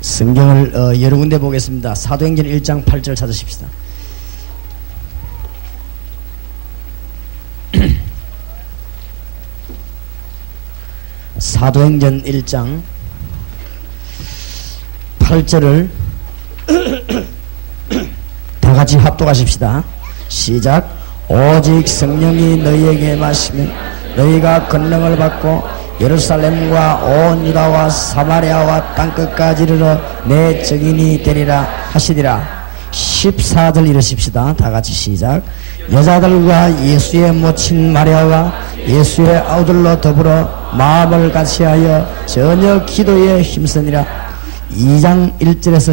성경을 여러 군데 보겠습니다. 사도행전 1장 8절 찾으십시다. 사도행전 1장 8절을 다 같이 합독하십시다. 시작. 오직 성령이 너희에게 임하시면 너희가 권능을 받고 예루살렘과 온 유다와 사마리아와 땅끝까지 이르러 내 증인이 되리라 하시리라. 14절 이르십시다. 다 같이 시작. 여자들과 예수의 모친 마리아와 예수의 아우들로 더불어 마음을 같이하여 전혀 기도에 힘쓰니라. 2장 1절에서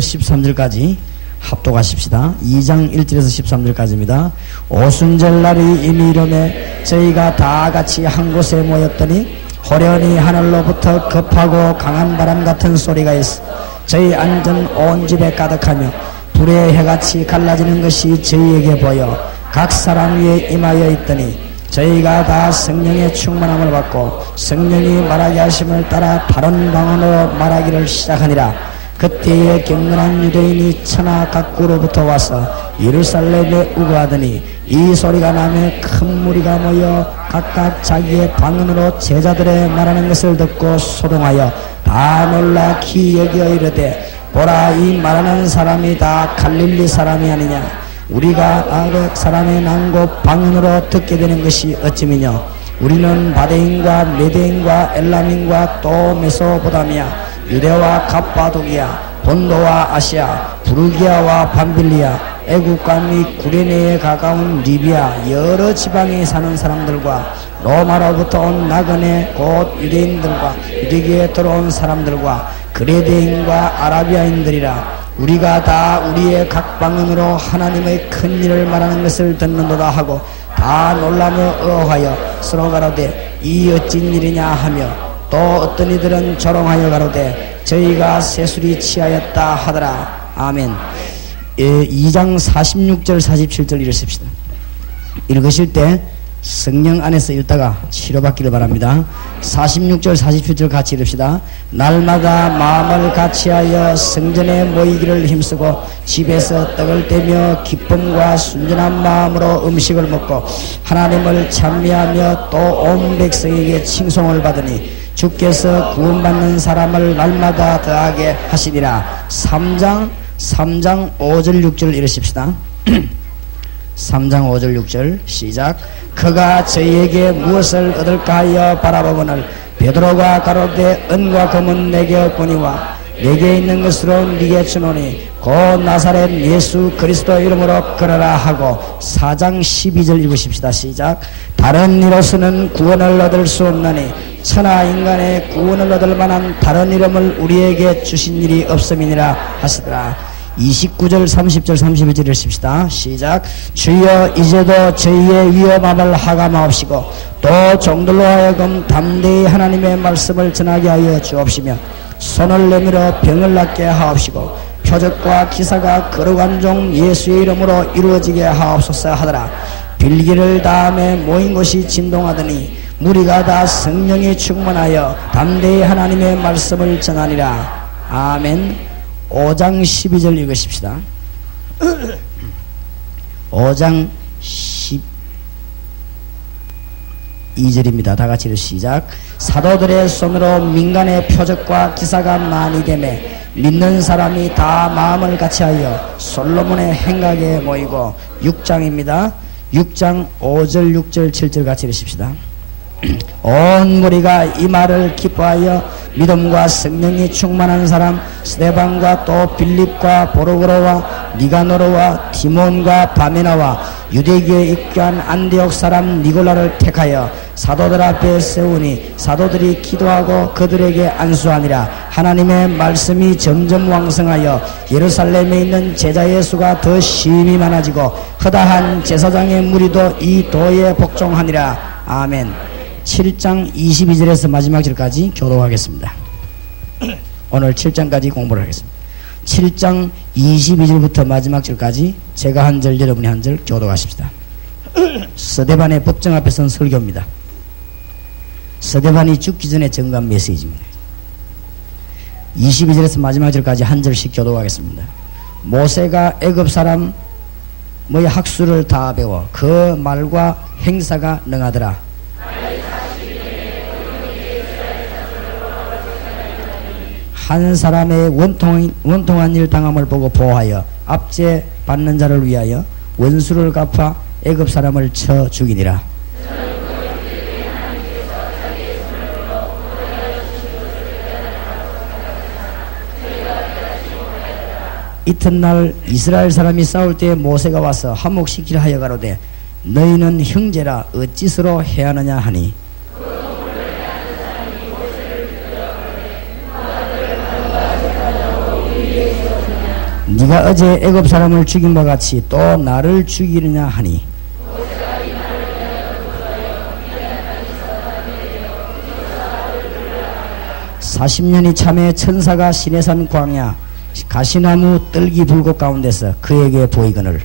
13절까지 합독하십시다. 2장 1절에서 13절까지입니다. 오순절 날이 이미 이르매 저희가 다 같이 한 곳에 모였더니 호련히 하늘로부터 급하고 강한 바람 같은 소리가 있어 저희 앉은 온 집에 가득하며 불의 해같이 갈라지는 것이 저희에게 보여 각 사람 위에 임하여 있더니 저희가 다 성령의 충만함을 받고 성령이 말하게 하심을 따라 다른 방언으로 말하기를 시작하니라. 그때에 경건한 유대인이 천하 각국으로부터 와서 예루살렘에 우거하더니 이 소리가 나며 큰 무리가 모여 각각 자기의 방언으로 제자들의 말하는 것을 듣고 소동하여 다 놀라 기여겨 이르되 보라, 이 말하는 사람이 다 갈릴리 사람이 아니냐. 우리가 아각 사람의 난고 방언으로 듣게 되는 것이 어찌미뇨. 우리는 바데인과 메데인과 엘람인과 또 메소보다미아 유대와 갑바도기아 본도와 아시아 부르기아와 밤빌리아 애국과 및 구레네에 가까운 리비아 여러 지방에 사는 사람들과 로마로부터 온 나그네 곧 유대인들과 유대교에 들어온 사람들과 그레데인과 아라비아인들이라. 우리가 다 우리의 각 방언으로 하나님의 큰 일을 말하는 것을 듣는도다 하고 다 놀라며 의호하여 서로 가로되 이 어찐 일이냐 하며 또 어떤 이들은 조롱하여 가로되 저희가 세술이 취하였다 하더라. 아멘. 2장 46절 47절 읽으십시다. 읽으실 때 성령 안에서 읽다가 치료받기를 바랍니다. 46절 47절 같이 읽읍시다. 날마다 마음을 같이하여 성전에 모이기를 힘쓰고 집에서 떡을 떼며 기쁨과 순전한 마음으로 음식을 먹고 하나님을 찬미하며 또 온 백성에게 칭송을 받으니 주께서 구원받는 사람을 날마다 더하게 하시리라. 3장 5절 6절 읽으십시다. 3장 5절 6절 시작. 그가 저희에게 무엇을 얻을까 하여 바라보거늘 베드로가 가로되 은과 금은 내게 없거니와 내게 있는 것으로 네게 주노니 곧 나사렛 예수 그리스도 이름으로 걸어라 하고 4장 12절 읽으십시다. 시작. 다른 이로서는 구원을 얻을 수 없나니 천하 인간의 구원을 얻을 만한 다른 이름을 우리에게 주신 일이 없음이니라 하시더라. 29절 30절 31절 읽으십시다. 시작. 주여 이제도 저희의 위험함을 하감하옵시고 또 종들로 하여금 담대히 하나님의 말씀을 전하게 하여 주옵시며 손을 내밀어 병을 낫게 하옵시고 표적과 기사가 거룩한 종 예수의 이름으로 이루어지게 하옵소서 하더라. 빌기를 다음에 모인 곳이 진동하더니 무리가 다 성령이 충만하여 담대히 하나님의 말씀을 전하니라. 아멘. 5장 12절 읽으십시다. 5장 12절입니다. 다 같이 시작. 사도들의 손으로 민간의 표적과 기사가 많이 되매 믿는 사람이 다 마음을 같이하여 솔로몬의 행각에 모이고 6장입니다. 6장 5절 6절 7절 같이 읽으십시다. 온 무리가 이 말을 기뻐하여 믿음과 성령이 충만한 사람 스데반과 또 빌립과 보르고로와 니가노르와 디몬과 바메나와 유대교에 입교한 안디옥 사람 니골라를 택하여 사도들 앞에 세우니 사도들이 기도하고 그들에게 안수하니라. 하나님의 말씀이 점점 왕성하여 예루살렘에 있는 제자의 수가 더 심히 많아지고 허다한 제사장의 무리도 이 도에 복종하니라. 아멘. 7장 22절에서 마지막 절까지 교독하겠습니다. 오늘 7장까지 공부를 하겠습니다. 7장 22절부터 마지막 절까지 제가 한 절 여러분이 한 절 교독하십시다. 스데반의 법정 앞에 선 설교입니다. 스데반이 죽기 전에 증거한 메시지입니다. 22절에서 마지막 절까지 한 절씩 교독하겠습니다. 모세가 애굽 사람 뭐의 학수를 다 배워 그 말과 행사가 능하더라. 한 사람의 원통한 일 당함을 보고 보호하여 압제 받는 자를 위하여 원수를 갚아 애굽 사람을 쳐 죽이니라. 이튿날 이스라엘 사람이 싸울 때에 모세가 와서 한몫시키려 하여 가로되 너희는 형제라 어찌서로 해하느냐 하니 네가 어제 애굽 사람을 죽인 바 같이 또 나를 죽이느냐 하니 (40년이) 참에 천사가 시내산 광야 가시나무 뜰기 불꽃 가운데서 그에게 보이거늘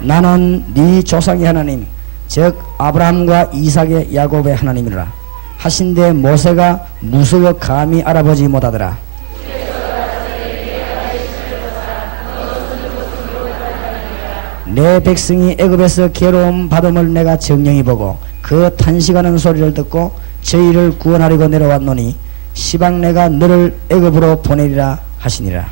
나는 네 조상의 하나님 즉 아브라함과 이삭의 야곱의 하나님이라 하신데 모세가 무서워 감히 알아보지 못하더라. 내 백성이 애굽에서 괴로움 받음을 내가 정령히 보고 그 탄식하는 소리를 듣고 저희를 구원하려고 내려왔노니 시방 내가 너를 애굽으로 보내리라 하시니라.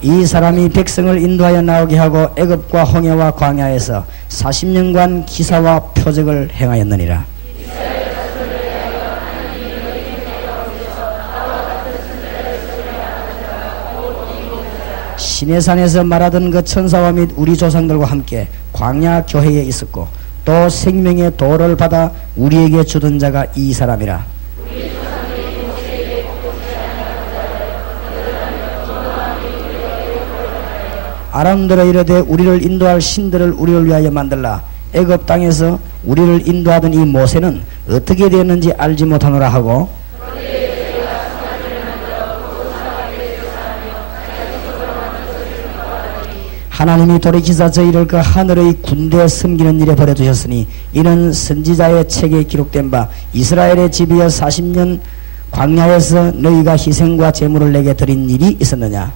이 사람이 백성을 인도하여 나오게 하고 애굽과 홍해와 광야에서 40년간 기사와 표적을 행하였느니라. 시내산에서 말하던 그 천사와 및 우리 조상들과 함께 광야 교회에 있었고 또 생명의 도를 받아 우리에게 주던 자가 이 사람이라. 아람들어 이르되 우리를 인도할 신들을 우리를 위하여 만들라. 애굽 땅에서 우리를 인도하던 이 모세는 어떻게 되었는지 알지 못하노라 하고 하나님이 돌이키사 저희를 그 하늘의 군대에 섬기는 일에 버려두셨으니 이는 선지자의 책에 기록된 바 이스라엘의 집이여 40년 광야에서 너희가 희생과 제물을 내게 드린 일이 있었느냐.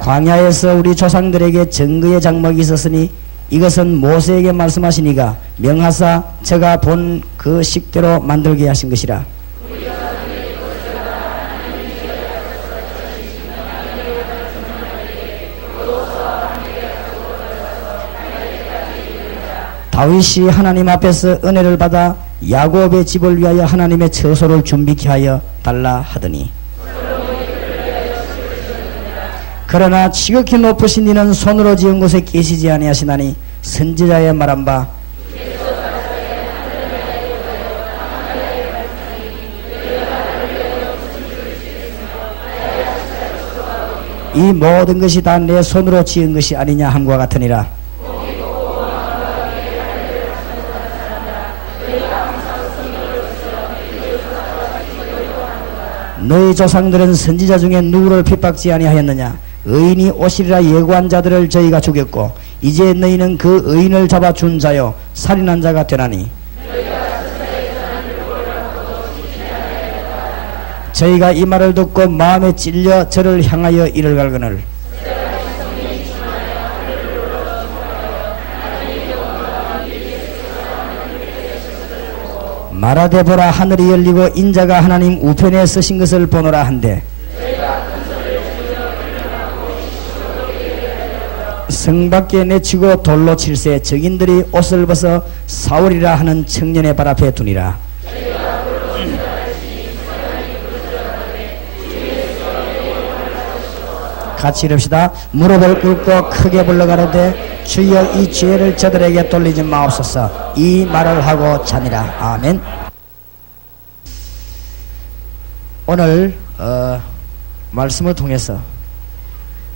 광야에서 우리 조상들에게 증거의 장막이 있었으니 이것은 모세에게 말씀하시니가 명하사 저가 본 그 식대로 만들게 하신 것이라. 다윗이 하나님 앞에서 은혜를 받아 야곱의 집을 위하여 하나님의 처소를 준비케 하여 달라 하더니 그러나 지극히 높으신 이는 손으로 지은 곳에 계시지 아니하시나니 선지자의 말한 바 이 모든 것이 다 내 손으로 지은 것이 아니냐 함과 같으니라. 너희 조상들은 선지자 중에 누구를 핍박지 아니하였느냐. 의인이 오시리라 예고한 자들을 저희가 죽였고 이제 너희는 그 의인을 잡아준 자요 살인한 자가 되나니 저희가 이 말을 듣고 마음에 찔려 저를 향하여 이를 갈거늘 말하되 보라 하늘이 열리고 인자가 하나님 우편에 서신 것을 보노라 한데 성 밖에 내치고 돌로 칠세 적인들이 옷을 벗어 사울이라 하는 청년의 발 앞에 두니라. 같이 이릅시다. 무릎을 꿇고 크게 불러가로되 주여 이 죄를 저들에게 돌리지 마옵소서. 이 말을 하고 자니라. 아멘. 오늘 말씀을 통해서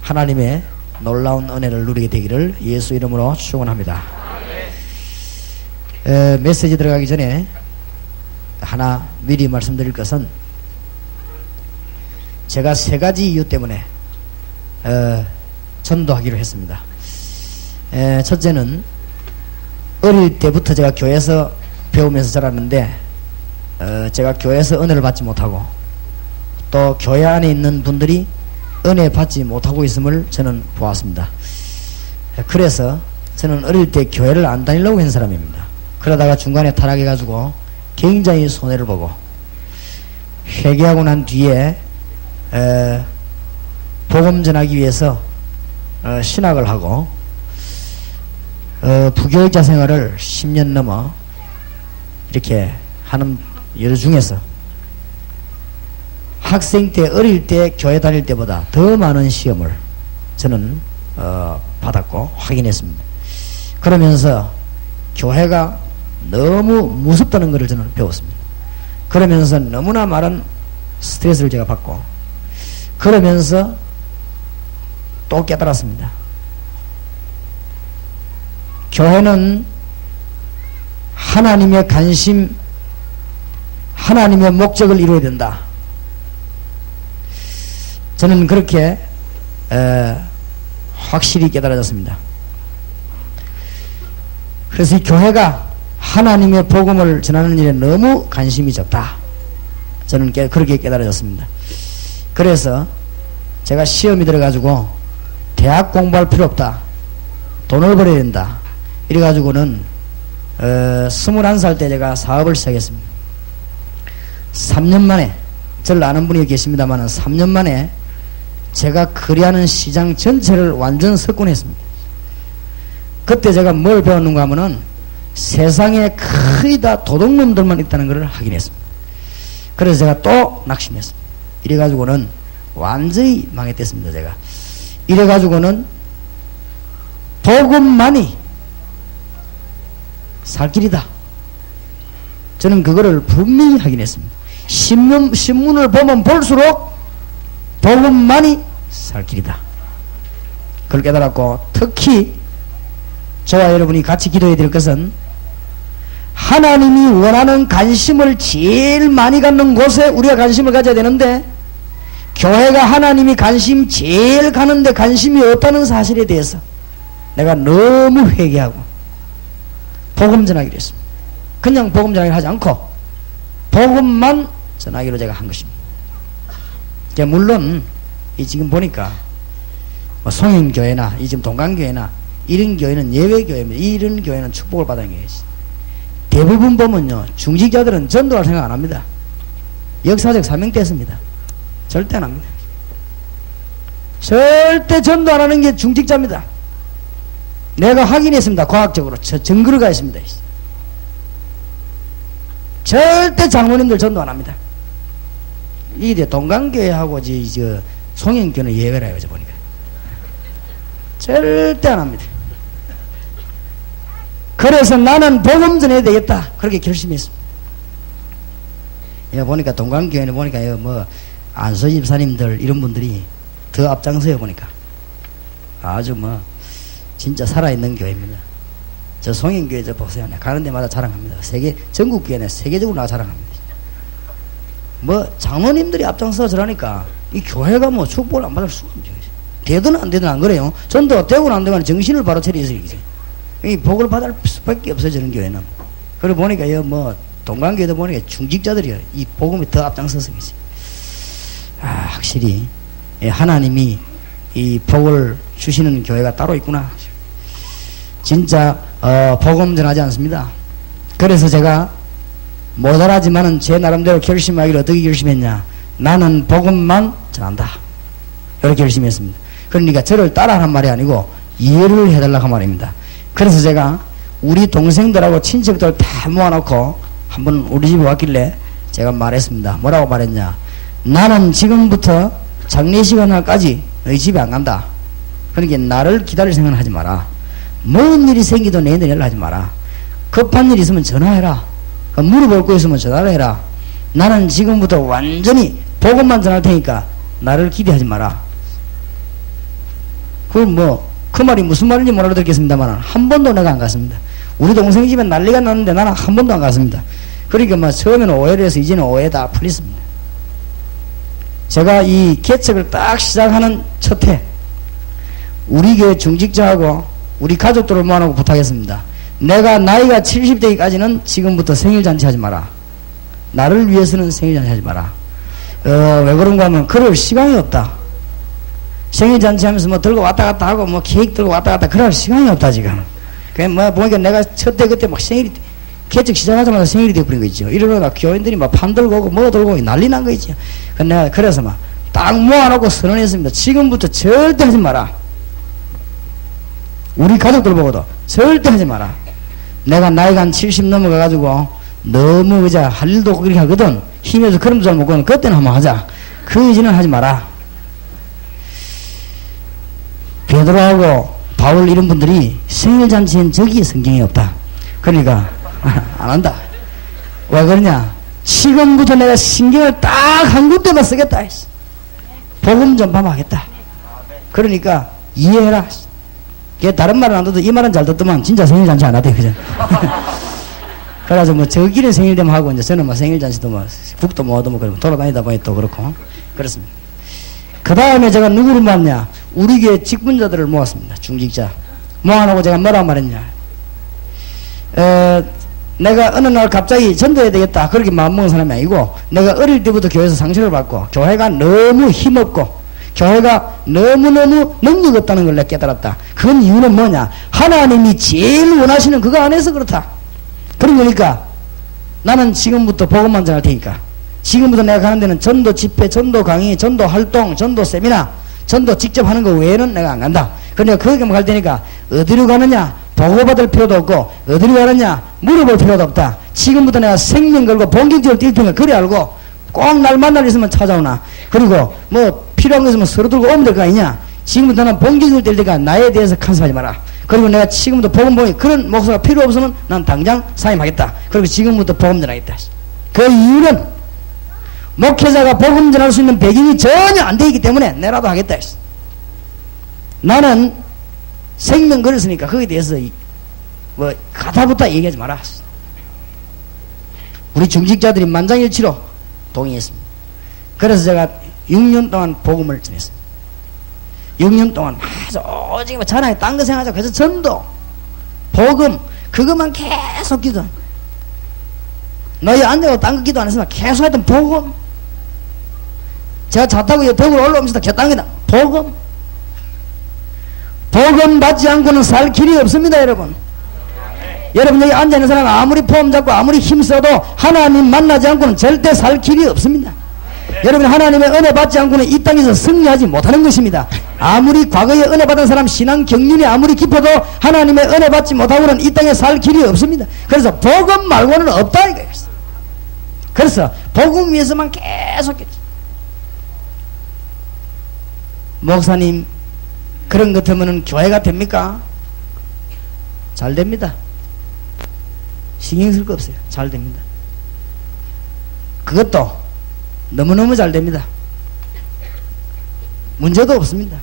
하나님의 놀라운 은혜를 누리게 되기를 예수 이름으로 축원합니다. 메시지 들어가기 전에 하나 미리 말씀드릴 것은, 제가 세 가지 이유 때문에 전도하기로 했습니다. 첫째는 어릴 때부터 제가 교회에서 배우면서 자랐는데 제가 교회에서 은혜를 받지 못하고 또 교회 안에 있는 분들이 은혜 받지 못하고 있음을 저는 보았습니다. 그래서 저는 어릴 때 교회를 안 다니려고 한 사람입니다. 그러다가 중간에 타락해가지고 굉장히 손해를 보고 회개하고 난 뒤에 복음 전하기 위해서 신학을 하고 부교육자 생활을 10년 넘어 이렇게 하는 여 중에서 학생 때 어릴 때 교회 다닐 때보다 더 많은 시험을 저는 받았고 확인했습니다. 그러면서 교회가 너무 무섭다는 것을 저는 배웠습니다. 그러면서 너무나 많은 스트레스를 제가 받고, 그러면서 또 깨달았습니다. 교회는 하나님의 관심, 하나님의 목적을 이루어야 된다. 저는 그렇게 확실히 깨달아졌습니다. 그래서 이 교회가 하나님의 복음을 전하는 일에 너무 관심이 적다. 저는 그렇게 깨달아졌습니다. 그래서 제가 시험이 들어가지고 대학 공부할 필요 없다, 돈을 벌어야 된다, 이래가지고는 21살 때 제가 사업을 시작했습니다. 3년 만에, 저를 아는 분이 계십니다만 3년 만에 제가 거래하는 시장 전체를 완전 석권했습니다. 그때 제가 뭘 배웠는가 하면은 세상에 거의 다 도둑놈들만 있다는 것을 확인했습니다. 그래서 제가 또 낙심했습니다. 이래가지고는 완전히 망했댔습니다. 제가 이래가지고는 복음만이 살 길이다. 저는 그거를 분명히 확인했습니다. 신문을 보면 볼수록 복음만이 살 길이다. 그걸 깨달았고, 특히 저와 여러분이 같이 기도해야 될 것은 하나님이 원하는 관심을 제일 많이 갖는 곳에 우리가 관심을 가져야 되는데, 교회가 하나님이 관심 제일 가는데 관심이 없다는 사실에 대해서 내가 너무 회개하고 복음 전하기로 했습니다. 그냥 복음 전하기를 하지 않고 복음만 전하기로 제가 한 것입니다. 물론 지금 보니까 송영교회나 지금 동강교회나 이런 교회는 예외교회입니다. 이런 교회는 축복을 받은 교회지. 대부분 보면요, 중직자들은 전도할 생각 안 합니다. 역사적 사명됐습니다. 절대 안 합니다. 절대 전도 안 하는 게 중직자입니다. 내가 확인했습니다. 과학적으로 증거가 있습니다. 절대 장로님들 전도 안 합니다. 이게 동강교회하고 송영교회는 예외라 여기서 보니까 절대 안 합니다. 그래서 나는 복음 전해야 되겠다, 그렇게 결심했습니다. 보니까 동강교회는 보니까 안서 집사님들 이런 분들이 더 앞장서요. 보니까 아주 진짜 살아있는 교회입니다. 저 송영교회 저 보세요. 가는 데마다 자랑합니다. 전국교회는 세계적으로 나 자랑합니다. 장로님들이 앞장서 저라니까 이 교회가 축복을 안 받을 수가 없죠. 되든 안 되든 안 그래요. 전도 되고는 안 되면 정신을 바로 차려서 이렇게 이 복을 받을 수밖에 없어요. 저는 교회는. 그리고 보니까 동강교회도 보니까 중직자들이 이 복음이 더 앞장서서 계세요. 확실히 하나님이 이 복을 주시는 교회가 따로 있구나. 진짜 복음 전하지 않습니다. 그래서 제가 못하지만은 제 나름대로 결심하기를 어떻게 결심했냐, 나는 복음만 전한다, 이렇게 결심했습니다. 그러니까 저를 따라하는 말이 아니고 이해를 해달라고 한 말입니다. 그래서 제가 우리 동생들하고 친척들 다 모아놓고 한번 우리 집에 왔길래 제가 말했습니다. 뭐라고 말했냐, 나는 지금부터 장례시간 날까지 너희 집에 안 간다. 그러니까 나를 기다릴 생각은 하지 마라. 뭔 일이 생기도 내내 연락하지 마라. 급한 일 있으면 전화해라. 물어볼 거 있으면 전화를 해라. 나는 지금부터 완전히 복음만 전할 테니까 나를 기대하지 마라. 그걸 뭐, 그 말이 무슨 말인지 못 알아듣겠습니다만, 한 번도 내가 안 갔습니다. 우리 동생 집에 난리가 났는데 나는 한 번도 안 갔습니다. 그러니까 뭐, 처음에는 오해를 해서 이제는 오해 다 풀렸습니다. 제가 이 개척을 딱 시작하는 첫 해, 우리 교회 중직자하고 우리 가족들을 모아놓고 부탁했습니다. 내가 나이가 70대까지는 지금부터 생일잔치 하지 마라. 나를 위해서는 생일잔치 하지 마라. 왜 그런가 하면 그럴 시간이 없다. 생일잔치 하면서 뭐 들고 왔다 갔다 하고 뭐 케이크 들고 왔다 갔다 그럴 시간이 없다 지금. 그냥 뭐 보니까 내가 첫 때 그때 막 생일이 개척 시작하자마자 생일이 되어버린 거 있죠. 이러다가 교인들이 막 판 들고 오고 뭐 들고 오고 난리 난 거 있죠. 내가 그래서 막 딱 모아놓고 선언했습니다. 지금부터 절대 하지 마라. 우리 가족들 보고도 절대 하지 마라. 내가 나이가 한 70 넘어가가지고 너무 그자 할 일도 그렇게 하거든. 힘에서 그런 줄 먹고는 그때는 한번 하자. 그 이전은 하지 마라. 베드로하고 바울 이런 분들이 생일잔치엔 저기 성경이 없다. 그러니까 안 한다. 왜 그러냐? 지금부터 내가 신경을 딱 한 군데만 쓰겠다 했어. 복음 전파하겠다. 그러니까 이해해라. 다른 말은 안 듣도 이 말은 잘 듣더만 진짜 생일잔치 안 하대 그죠? 그래서 뭐 저기는 생일 되면 하고 이제 저는 뭐 생일잔치도 뭐 국도 뭐 얻어먹고 뭐 돌아다니다 보니 또 그렇고 그렇습니다. 그 다음에 제가 누구를 모았냐? 우리 교회 직분자들을 모았습니다. 중직자 모아놓고 제가 뭐라 말했냐? 내가 어느 날 갑자기 전도해야 되겠다 그렇게 마음먹은 사람이 아니고 내가 어릴 때부터 교회에서 상처를 받고 교회가 너무 힘없고 교회가 너무너무 능력 없다는 걸 내가 깨달았다. 그건 이유는 뭐냐? 하나님이 제일 원하시는 그거 안에서 그렇다. 그러니까 나는 지금부터 복음만 전할 테니까 지금부터 내가 가는 데는 전도 집회, 전도 강의, 전도 활동, 전도 세미나, 전도 직접 하는 거 외에는 내가 안 간다. 그러니까 거기만 갈 테니까 어디로 가느냐? 보고받을 필요도 없고 어디로 가느냐? 물어볼 필요도 없다. 지금부터 내가 생명 걸고 본격적으로 뛸 테니까 그래 알고 꼭 날 만날 일 있으면 찾아오나. 그리고 뭐 필요한 거 있으면 서로 들고 오면 될 거 아니냐. 지금부터 나는 본격적으로 뛸 테니까 나에 대해서 간섭하지 마라. 그리고 내가 지금부터 복음 보니 그런 목사가 필요 없으면 난 당장 사임하겠다. 그리고 지금부터 복음 전하겠다. 그 이유는 목회자가 복음 전할 수 있는 배경이 전혀 안 돼 있기 때문에 내라도 하겠다. 나는 생명 걸었으니까 거기에 대해서 뭐 가타부터 얘기하지 마라. 우리 중직자들이 만장일치로 동의했습니다. 그래서 제가 6년 동안 복음을 전했습니다. 6년 동안 아주 오직 뭐 전화에 딴 거 생각하자. 그래서 전도, 복음 그것만 계속 기도. 너희 앉아서 딴 거 기도 안 했으면 계속 했던 복음. 제가 차 타고 벽으로 올라오면서 겼다는 거다. 복음. 복음 받지 않고는 살 길이 없습니다, 여러분. 여러분 여기 앉아있는 사람 아무리 포함 잡고 아무리 힘써도 하나님 만나지 않고는 절대 살 길이 없습니다. 여러분 하나님의 은혜 받지 않고는 이 땅에서 승리하지 못하는 것입니다. 아무리 과거에 은혜 받은 사람 신앙 경륜이 아무리 깊어도 하나님의 은혜 받지 못하고는 이 땅에 살 길이 없습니다. 그래서 복음 말고는 없다 이거예요. 그래서 복음 위해서만 계속 목사님 그런 것 하면은 교회가 됩니까? 잘 됩니다. 신경 쓸 거 없어요. 잘 됩니다. 그것도 너무너무 잘 됩니다. 문제도 없습니다.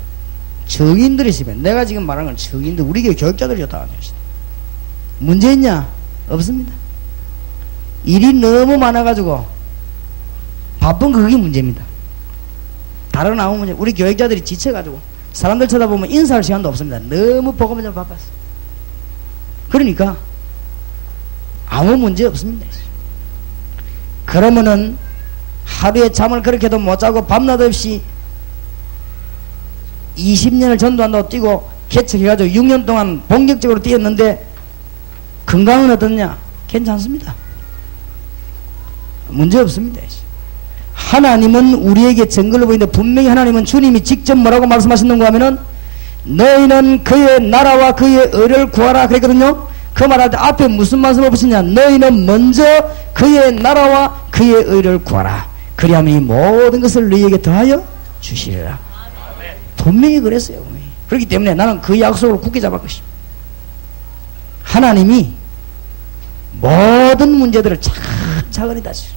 정인들이 있으면 내가 지금 말하는 건 정인들 우리 교회 교육자들이 다 하십니다. 문제 있냐? 없습니다. 일이 너무 많아가지고 바쁜 그게 문제입니다. 다른 아무 문제 우리 교육자들이 지쳐가지고 사람들 쳐다보면 인사할 시간도 없습니다. 너무 복음을 좀 바빴어. 그러니까 아무 문제 없습니다. 그러면은 하루에 잠을 그렇게도 못 자고 밤낮 없이 20년을 전도한다고 뛰고 개척해가지고 6년 동안 본격적으로 뛰었는데 건강은 어떻냐? 괜찮습니다. 문제 없습니다. 하나님은 우리에게 증거를 보이는데 분명히 하나님은 주님이 직접 뭐라고 말씀하셨는가 하면은 너희는 그의 나라와 그의 의를 구하라 그랬거든요. 그 말할 때 앞에 무슨 말씀을 붙이냐? 너희는 먼저 그의 나라와 그의 의를 구하라. 그리하면 이 모든 것을 너희에게 더하여 주시리라. 분명히 그랬어요. 그렇기 때문에 나는 그 약속을 굳게 잡을 것입니다. 하나님이 모든 문제들을 차근차근히 다시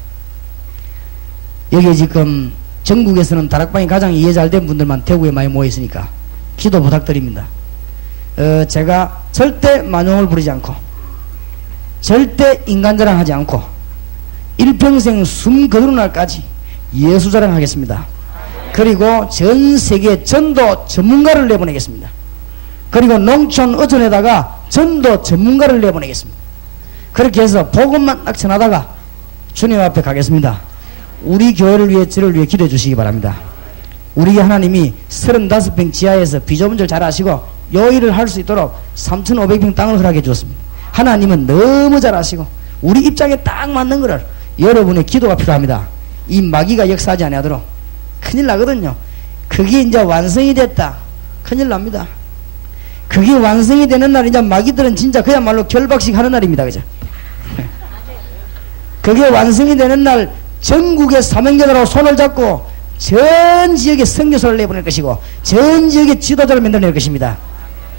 여기 지금 전국에서는 다락방이 가장 이해 잘 된 분들만 대구에 많이 모여 있으니까 기도 부탁드립니다. 제가 절대 만용을 부리지 않고 절대 인간 자랑하지 않고 일평생 숨 거두는 날까지 예수 자랑하겠습니다. 그리고 전 세계 전도 전문가를 내보내겠습니다. 그리고 농촌 어촌에다가 전도 전문가를 내보내겠습니다. 그렇게 해서 복음만 딱 전하다가 주님 앞에 가겠습니다. 우리 교회를 위해 저를 위해 기도해 주시기 바랍니다. 우리 하나님이 35평 지하에서 비조문절 잘 하시고 요일을 할 수 있도록 3,500평 땅을 허락해 주었습니다. 하나님은 너무 잘 하시고 우리 입장에 딱 맞는 거를 여러분의 기도가 필요합니다. 이 마귀가 역사하지 않도록 큰일 나거든요. 그게 이제 완성이 됐다. 큰일 납니다. 그게 완성이 되는 날 이제 마귀들은 진짜 그야말로 결박식 하는 날입니다. 그죠? 그게 완성이 되는 날 전국의 사명자들하고 손을 잡고 전 지역에 선교사를 내보낼 것이고 전 지역에 지도자를 만들어낼 것입니다.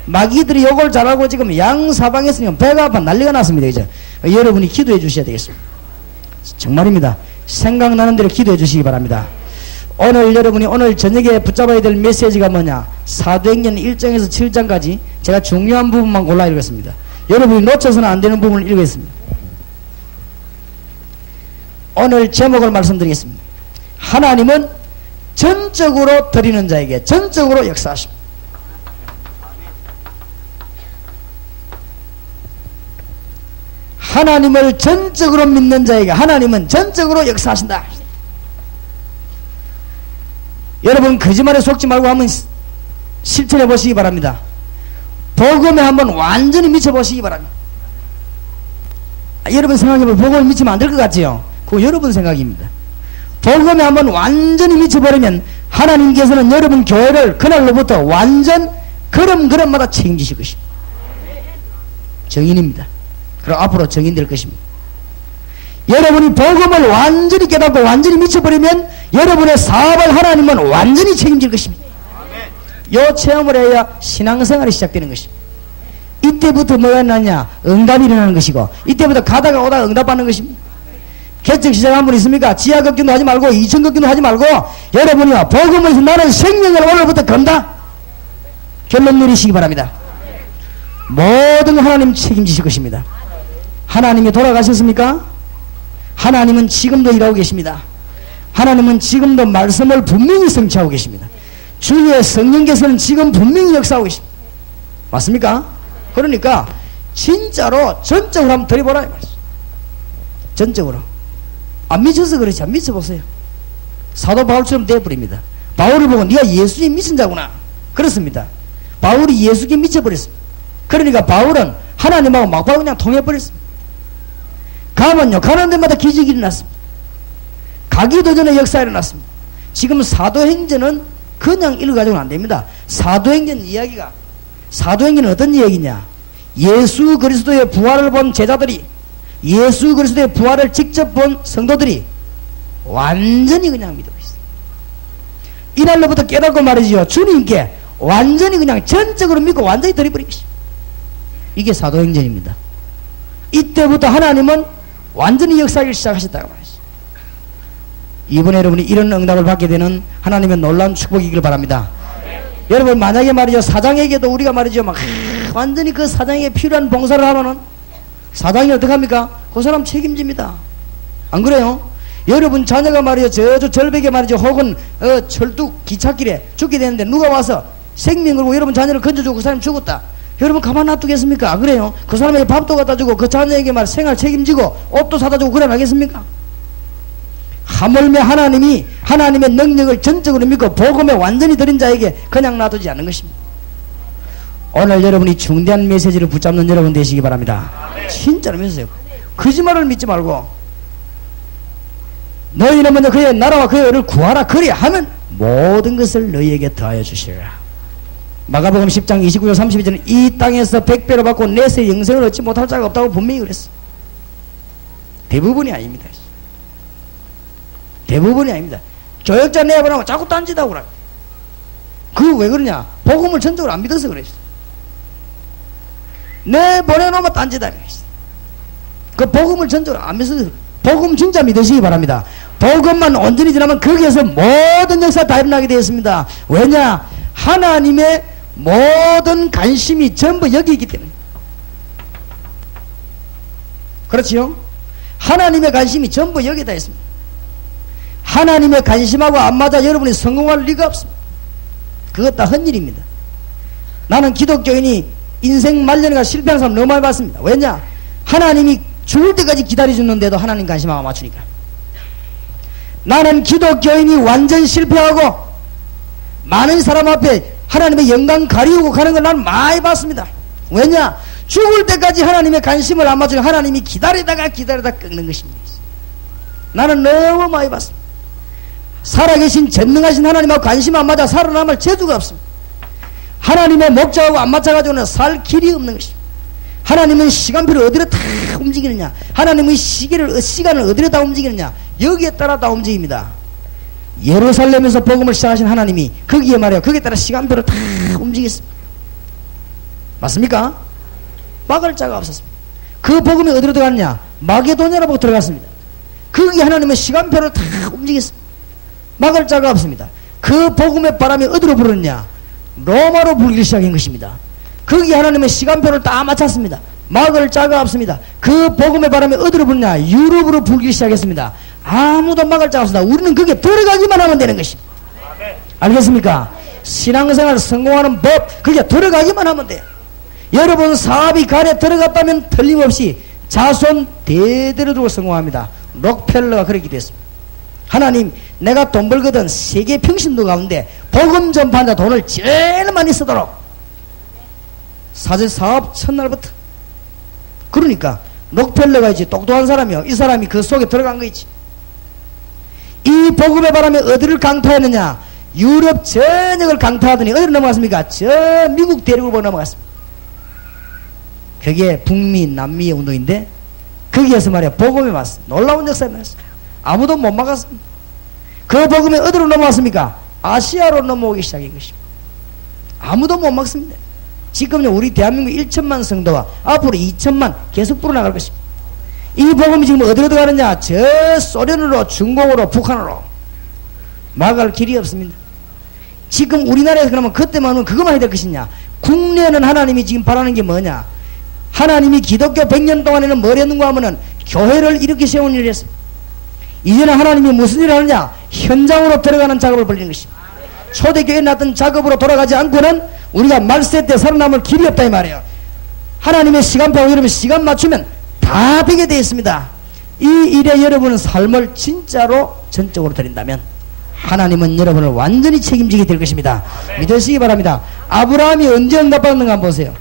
마귀들이 요걸 잘하고 지금 양사방에서 지금 배가 아파 난리가 났습니다. 그죠? 여러분이 기도해 주셔야 되겠습니다. 정말입니다. 생각나는 대로 기도해 주시기 바랍니다. 오늘 여러분이 오늘 저녁에 붙잡아야 될 메시지가 뭐냐? 사도행전 1장에서 7장까지 제가 중요한 부분만 골라 읽었습니다. 여러분이 놓쳐서는 안 되는 부분을 읽었습니다. 오늘 제목을 말씀드리겠습니다. 하나님은 전적으로 드리는 자에게 전적으로 역사하십니다. 하나님을 전적으로 믿는 자에게 하나님은 전적으로 역사하신다. 여러분 거짓말에 속지 말고 한번 실천해 보시기 바랍니다. 복음에 한번 완전히 미쳐 보시기 바랍니다. 여러분 생각해보면 복음에 미치면 안 될 것 같지요? 그거 여러분 생각입니다. 복음에 한번 완전히 미쳐버리면 하나님께서는 여러분 교회를 그날로부터 완전 걸음걸음마다 책임지실 것입니다. 정인입니다. 그리고 앞으로 정인될 것입니다. 여러분이 복음을 완전히 깨닫고 완전히 미쳐버리면 여러분의 사업을 하나님은 완전히 책임질 것입니다. 이 체험을 해야 신앙생활이 시작되는 것입니다. 이때부터 뭐가 일어나냐? 응답이 일어나는 것이고 이때부터 가다가 오다가 응답하는 것입니다. 개척 시작한 분 있습니까? 지하극기도 하지 말고 이천극기도 하지 말고 여러분이요 복음에서 나는 생명을 오늘부터 건다. 결론 내리시기 바랍니다. 모든 하나님 책임지실 것입니다. 하나님이 돌아가셨습니까? 하나님은 지금도 일하고 계십니다. 하나님은 지금도 말씀을 분명히 성취하고 계십니다. 주의 성령께서는 지금 분명히 역사하고 계십니다. 맞습니까? 그러니까 진짜로 전적으로 한번 드려보라 이 말이죠. 전적으로. 안 미쳐서 그렇지. 안 미쳐보세요. 사도 바울처럼 되어버립니다. 바울을 보고 네가 예수님 미친 자구나. 그렇습니다. 바울이 예수님 미쳐버렸습니다. 그러니까 바울은 하나님하고 막바로 그냥 통해버렸습니다. 가면요 가는 데마다 기적이 일어났습니다. 가기도 전에 역사가 일어났습니다. 지금 사도행전은 그냥 읽어가지고는 안됩니다. 사도행전 이야기가 사도행전은 어떤 이야기냐? 예수 그리스도의 부활을 본 제자들이 예수 그리스도의 부활을 직접 본 성도들이 완전히 그냥 믿고 있어요. 이날로부터 깨닫고 말이지요. 주님께 완전히 그냥 전적으로 믿고 완전히 들이버린 것이죠. 이게 사도행전입니다. 이때부터 하나님은 완전히 역사하기 시작하셨다고 말이죠. 이번에 여러분이 이런 응답을 받게 되는 하나님의 놀라운 축복이길 바랍니다. 여러분 만약에 말이죠 사장에게도 우리가 말이죠 막 완전히 그 사장에게 필요한 봉사를 하면은 사장이 어떡합니까? 그 사람 책임집니다. 안 그래요? 여러분 자녀가 말이죠 저쪽 절벽에 말이죠 혹은 철뚝 기찻길에 죽게 되는데 누가 와서 생명 걸고 여러분 자녀를 건져주고 그 사람이 죽었다. 여러분 가만 놔두겠습니까? 안 그래요? 그 사람에게 밥도 갖다 주고 그 자녀에게 말 생활 책임지고 옷도 사다 주고 그래 나겠습니까? 하물며 하나님이 하나님의 능력을 전적으로 믿고 복음에 완전히 드린 자에게 그냥 놔두지 않는 것입니다. 오늘 여러분이 중대한 메시지를 붙잡는 여러분 되시기 바랍니다. 진짜로 믿으세요. 거짓말을 믿지 말고 너희는 먼저 그의 나라와 그의 의를 구하라. 그리야 하면 모든 것을 너희에게 더하여 주시리라. 마가복음 10장 29절 32절은 이 땅에서 100배로 받고 내세 영생을 얻지 못할 자가 없다고 분명히 그랬어. 대부분이 아닙니다. 대부분이 아닙니다. 교역자 내보라고 자꾸 딴짓하고 그래. 그거 왜 그러냐? 복음을 전적으로 안 믿어서 그랬어. 내보내놓으면 딴짓하네. 그 복음을 전적으로 안 믿어서 그래. 복음 진짜 믿으시기 바랍니다. 복음만 온전히 지나면 거기에서 모든 역사 다 일어나게 되었습니다. 왜냐? 하나님의 모든 관심이 전부 여기 있기 때문에. 그렇지요? 하나님의 관심이 전부 여기다 있습니다. 하나님의 관심하고 안 맞아 여러분이 성공할 리가 없습니다. 그것 다 헛일입니다. 나는 기독교인이 인생 말년에가 실패하는 사람 너무 많이 봤습니다. 왜냐? 하나님이 죽을 때까지 기다려주는데도 하나님 관심하고 맞추니까. 나는 기독교인이 완전 실패하고 많은 사람 앞에 하나님의 영광 가리우고 가는 걸 나는 많이 봤습니다. 왜냐? 죽을 때까지 하나님의 관심을 안 맞추고 하나님이 기다리다가 꺾는 것입니다. 나는 너무 많이 봤습니다. 살아계신 전능하신 하나님하고 관심 안 맞아 살아남을 재주가 없습니다. 하나님의 목적하고 안 맞춰가지고는 살 길이 없는 것입니다. 하나님은 시간표를 어디로 다 움직이느냐, 하나님의 시간을 어디로 다 움직이느냐, 여기에 따라 다 움직입니다. 예루살렘에서 복음을 시작하신 하나님이 거기에 말이에요, 거기에 따라 시간표를 다 움직였습니다. 맞습니까? 막을 자가 없었습니다. 그 복음이 어디로 들어갔냐? 마게도냐로 보고 들어갔습니다. 거기 하나님의 시간표를 다 움직였습니다. 막을 자가 없습니다. 그 복음의 바람이 어디로 불었냐? 로마로 불기 시작한 것입니다. 거기 하나님의 시간표를 다 맞췄습니다. 막을 자가 없습니다. 그 복음의 바람이 어디로 불냐? 유럽으로 불기 시작했습니다. 아무도 막을 자가 없습니다. 우리는 거기에 들어가기만 하면 되는 것입니다. 알겠습니까? 신앙생활 성공하는 법, 거기에 들어가기만 하면 돼요. 여러분 사업이 간에 들어갔다면 틀림없이 자손 대대로 두고 성공합니다. 록펠러가 그렇게 됐습니다. 하나님, 내가 돈 벌거든 세계 평신도 가운데 복음 전파하는 자 돈을 제일 많이 쓰도록. 사실 사업 첫날부터. 그러니까 록펠러가 있지, 똑똑한 사람이요, 이 사람이 그 속에 들어간 거 있지. 이 복음의 바람에 어디를 강타했느냐? 유럽 전역을 강타하더니 어디로 넘어갔습니까? 저 미국 대륙으로 넘어갔습니다. 그게 북미 남미의 운동인데 거기에서 말이야 복음이 왔어. 놀라운 역사에 왔어. 아무도 못 막았습니다. 그 복음이 어디로 넘어왔습니까? 아시아로 넘어오기 시작한 것입니다. 아무도 못 막습니다. 지금요 우리 대한민국 1천만 성도와 앞으로 2천만 계속 불어나갈 것입니다. 이 복음이 지금 어디로 들어가느냐? 저 소련으로, 중공으로, 북한으로. 막을 길이 없습니다. 지금 우리나라에서 그러면 그때만 하면 그것만 해야 될 것이냐? 국내는 하나님이 지금 바라는 게 뭐냐? 하나님이 기독교 100년 동안에는 뭘 했는가 하면은 교회를 이렇게 세운 일을 했어요. 이제는 하나님이 무슨 일을 하느냐? 현장으로 들어가는 작업을 벌리는 것입니다. 초대교회에 났던 작업으로 돌아가지 않고는 우리가 말세 때 살아남을 길이 없다 이 말이에요. 하나님의 시간표가 여러분 시간 맞추면 다 되게 되어 있습니다. 이 일에 여러분은 삶을 진짜로 전적으로 드린다면 하나님은 여러분을 완전히 책임지게 될 것입니다. 믿으시기 바랍니다. 아브라함이 언제 응답받는가 한번 보세요.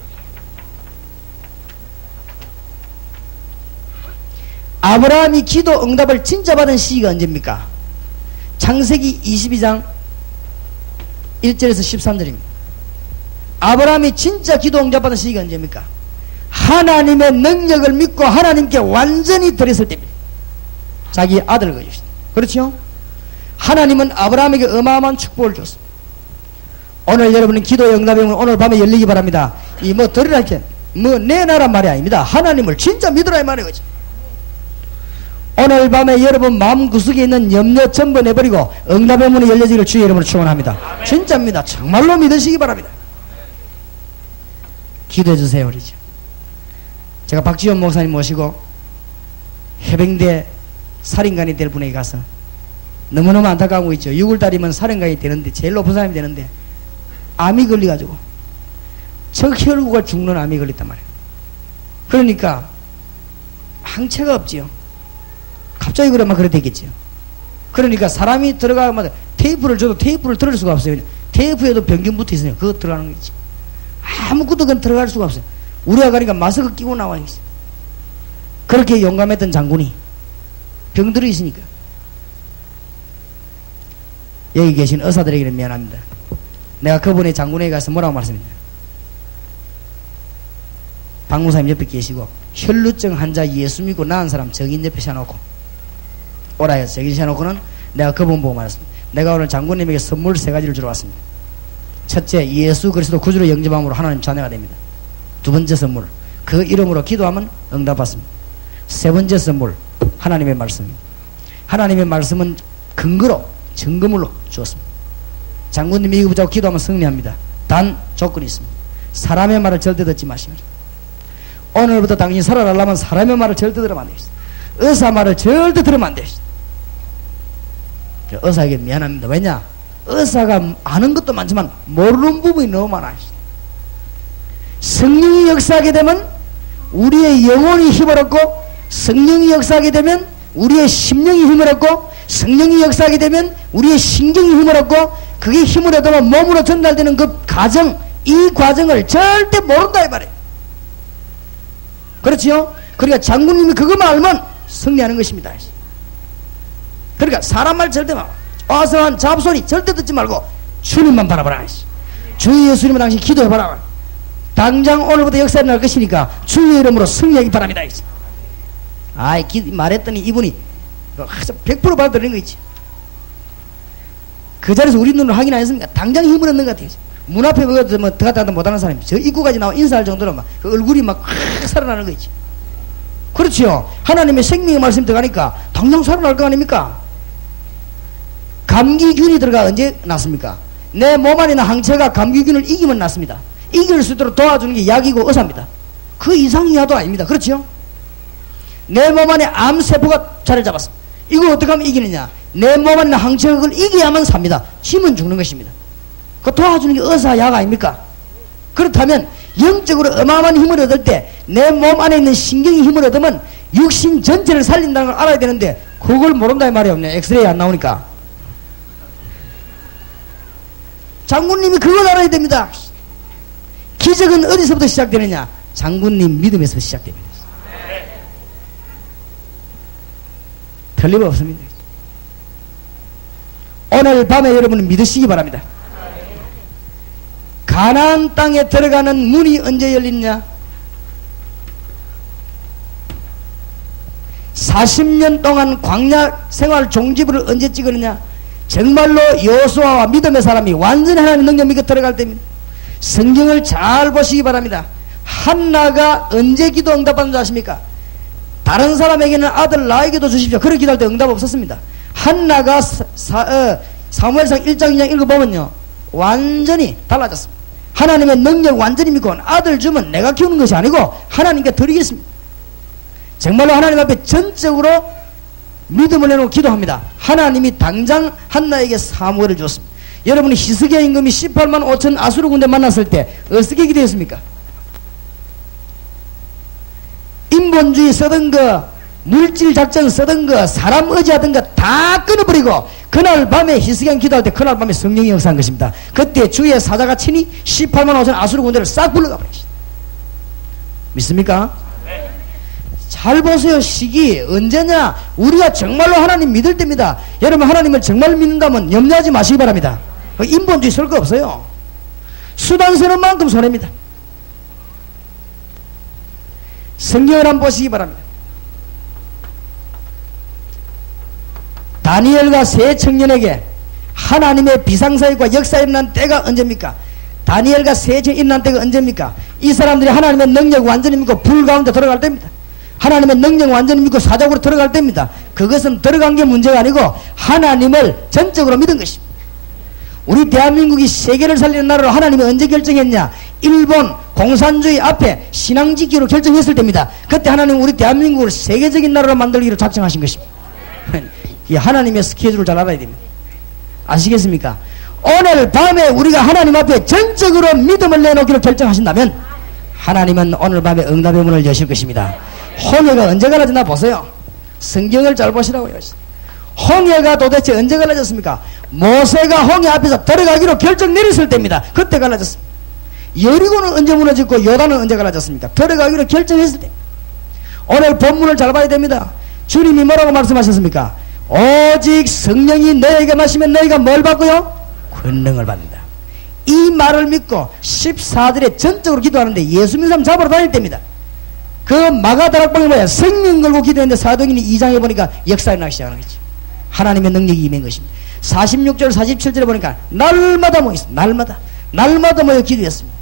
아브라함이 기도 응답을 진짜 받은 시기가 언제입니까? 창세기 22장 1절에서 13절입니다. 아브라함이 진짜 기도 응답받은 시기가 언제입니까? 하나님의 능력을 믿고 하나님께 완전히 드렸을 때입니다. 자기 아들을 거주시다. 그렇죠? 하나님은 아브라함에게 어마어마한 축복을 줬습니다. 오늘 여러분은 기도의 응답이 오늘 밤에 열리기 바랍니다. 이 뭐 드리라 이렇게 뭐 내놔란 말이 아닙니다. 하나님을 진짜 믿으라 이 말이에요. 오늘 밤에 여러분 마음 구석에 있는 염려 전부 내버리고 응답의 문이 열려지기를 주의 이름으로 축원합니다. 진짜입니다. 정말로 믿으시기 바랍니다. 기도해 주세요. 우리죠. 제가 박지원 목사님 모시고 해병대 살인관이 될 분에게 가서 너무너무 안타까운 거 있죠. 6월달이면 살인관이 되는데 제일 높은 사람이 되는데 암이 걸려가지고 적혈구가 죽는 암이 걸렸단 말이에요. 그러니까 항체가 없지요. 갑자기 그러면 그래 되겠지요. 그러니까 사람이 들어가면 테이프를 줘도 테이프를 들을 수가 없어요. 테이프에도 병균 붙어 있으니까 그거 들어가는 거지. 아무것도 그건 들어갈 수가 없어요. 우리가 가니까 마스크 끼고 나와 있어요. 그렇게 용감했던 장군이 병들어 있으니까. 여기 계신 의사들에게는 미안합니다. 내가 그분의 장군에게 가서 뭐라고 말씀드려요? 박무사님 옆에 계시고 혈루증 환자 예수 믿고 나은 사람 정인 옆에 세워놓고 오라 해서 정인 세워놓고는 내가 그분 보고 말했습니다. 내가 오늘 장군님에게 선물 3가지를 주러 왔습니다. 첫째, 예수 그리스도 구주로 영접함으로 하나님 자녀가 됩니다. 두 번째 선물, 그 이름으로 기도하면 응답받습니다. 세 번째 선물, 하나님의 말씀입니다. 하나님의 말씀은 근거로 증거물로 주었습니다. 장군님이 이거 붙잡고 기도하면 승리합니다. 단 조건이 있습니다. 사람의 말을 절대 듣지 마시면, 오늘부터 당신이 살아가려면 사람의 말을 절대 들으면 안 되겠습니다. 의사 말을 절대 들으면 안 되겠습니다. 의사에게 미안합니다. 왜냐? 의사가 아는 것도 많지만 모르는 부분이 너무 많아요. 성령이 역사하게 되면 우리의 영혼이 힘을 얻고, 성령이 역사하게 되면 우리의 심령이 힘을 얻고, 성령이 역사하게 되면 우리의 신경이 힘을 얻고, 그게 힘을 얻으면 몸으로 전달되는 그 과정, 이 과정을 절대 모른다 이 말이에요. 그렇지요? 그러니까 장군님이 그것만 알면 승리하는 것입니다. 그러니까 사람 말 절대 말, 어서한 잡소리 절대 듣지 말고 주님만 바라봐라. 주 예수님을 당신 기도해봐라. 당장 오늘부터 역사에 날 것이니까 주의 이름으로 승리하기 바랍니다. 아이, 말했더니 이분이 100% 받아들이는 거 있지. 그 자리에서 우리 눈으로 확인 안 했습니까? 당장 힘을 얻는 것 같아요. 문 앞에 뭐 들어갔다 못하는 사람이 저 입구까지 나와 인사할 정도로 막 그 얼굴이 막 확 살아나는 거 있지. 그렇죠. 하나님의 생명의 말씀이 들어가니까 당장 살아날 거 아닙니까? 감기균이 들어가 언제 났습니까? 내 몸 안에 있는 항체가 감기균을 이기면 났습니다. 이길 수 있도록 도와주는 게 약이고 의사입니다. 그 이상이 야도 아닙니다. 그렇죠? 내 몸 안에 암세포가 자리를 잡았습니다. 이걸 어떻게 하면 이기느냐? 내 몸 안에 있는 항체가 그걸 이겨야만 삽니다. 지면 죽는 것입니다. 그 도와주는 게 의사, 약 아닙니까? 그렇다면 영적으로 어마어마한 힘을 얻을 때 내 몸 안에 있는 신경이 힘을 얻으면 육신 전체를 살린다는 걸 알아야 되는데 그걸 모른다 이 말이 없네. 엑스레이 안 나오니까. 장군님이 그걸 알아야 됩니다. 기적은 어디서부터 시작되느냐? 장군님 믿음에서 시작됩니다. 틀림없습니다. 오늘 밤에 여러분은 믿으시기 바랍니다. 가나안 땅에 들어가는 문이 언제 열리냐? 40년 동안 광야 생활 종지부를 언제 찍었느냐? 정말로 여호수아와 믿음의 사람이 완전히 하나님의 능력 믿고 들어갈 때입니다. 성경을 잘 보시기 바랍니다. 한나가 언제 기도 응답받는 줄 아십니까? 다른 사람에게는 아들 나에게도 주십시오. 그렇게 기도할 때 응답 없었습니다. 한나가 사무엘상 1장 2장 읽어보면요, 완전히 달라졌습니다. 하나님의 능력 완전히 믿고 아들 주면 내가 키우는 것이 아니고 하나님께 드리겠습니다. 정말로 하나님 앞에 전적으로 믿음을 내놓고 기도합니다. 하나님이 당장 한나에게 사무엘을 주었습니다. 여러분이 히스기야 임금이 18만 5천 아수르 군대 만났을 때 어떻게 기도했습니까? 인본주의 쓰던 거, 물질 작전 쓰던 거, 사람 의지하던 거 다 끊어버리고 그날 밤에 히스기야 기도할 때 그날 밤에 성령이 역사한 것입니다. 그때 주의 사자가 친히 18만 5천 아수르 군대를 싹 불러가 버렸습니다. 믿습니까? 네. 잘 보세요. 시기 언제냐? 우리가 정말로 하나님 믿을 때입니다. 여러분 하나님을 정말 믿는다면 염려하지 마시기 바랍니다. 인본주의 쓸 거 없어요. 수단 쓰는 만큼 손해입니다. 성경을 한번 보시기 바랍니다. 다니엘과 세 청년에게 하나님의 비상사역과 역사에 일어난 때가 언제입니까? 다니엘과 세 청년이 일어난 때가 언제입니까? 이 사람들이 하나님의 능력 완전히 믿고 불 가운데 들어갈 때입니다. 하나님의 능력 완전히 믿고 사적으로 들어갈 때입니다. 그것은 들어간 게 문제가 아니고 하나님을 전적으로 믿은 것입니다. 우리 대한민국이 세계를 살리는 나라로 하나님이 언제 결정했냐? 일본 공산주의 앞에 신앙 지키기로 결정했을 때입니다. 그때 하나님은 우리 대한민국을 세계적인 나라로 만들기로 작정하신 것입니다. 이 하나님의 스케줄을 잘 알아야 됩니다. 아시겠습니까? 오늘 밤에 우리가 하나님 앞에 전적으로 믿음을 내놓기로 결정하신다면 하나님은 오늘 밤에 응답의 문을 여실 것입니다. 홍해가 언제 갈라졌나 보세요. 성경을 잘 보시라고요. 홍해가 도대체 언제 갈라졌습니까? 모세가 홍해 앞에서 들어가기로 결정 내렸을 때입니다. 그때 갈라졌습니다. 여리고는 언제 무너졌고 요단은 언제 갈라졌습니까? 들어가기로 결정했을 때. 오늘 본문을 잘 봐야 됩니다. 주님이 뭐라고 말씀하셨습니까? 오직 성령이 너에게 마시면 너희가 뭘 받고요? 권능을 받는다. 이 말을 믿고 14절에 전적으로 기도하는데 예수 믿는 사람 잡으러 다닐 때입니다. 그 마가다락방에 뭐야? 생명 걸고 기도했는데 사도행전 2장에 보니까 역사가 나기 시작하는 거죠. 하나님의 능력이 임한 것입니다. 46절 47절에 보니까 날마다 모였습니다. 날마다 모여 기도했습니다.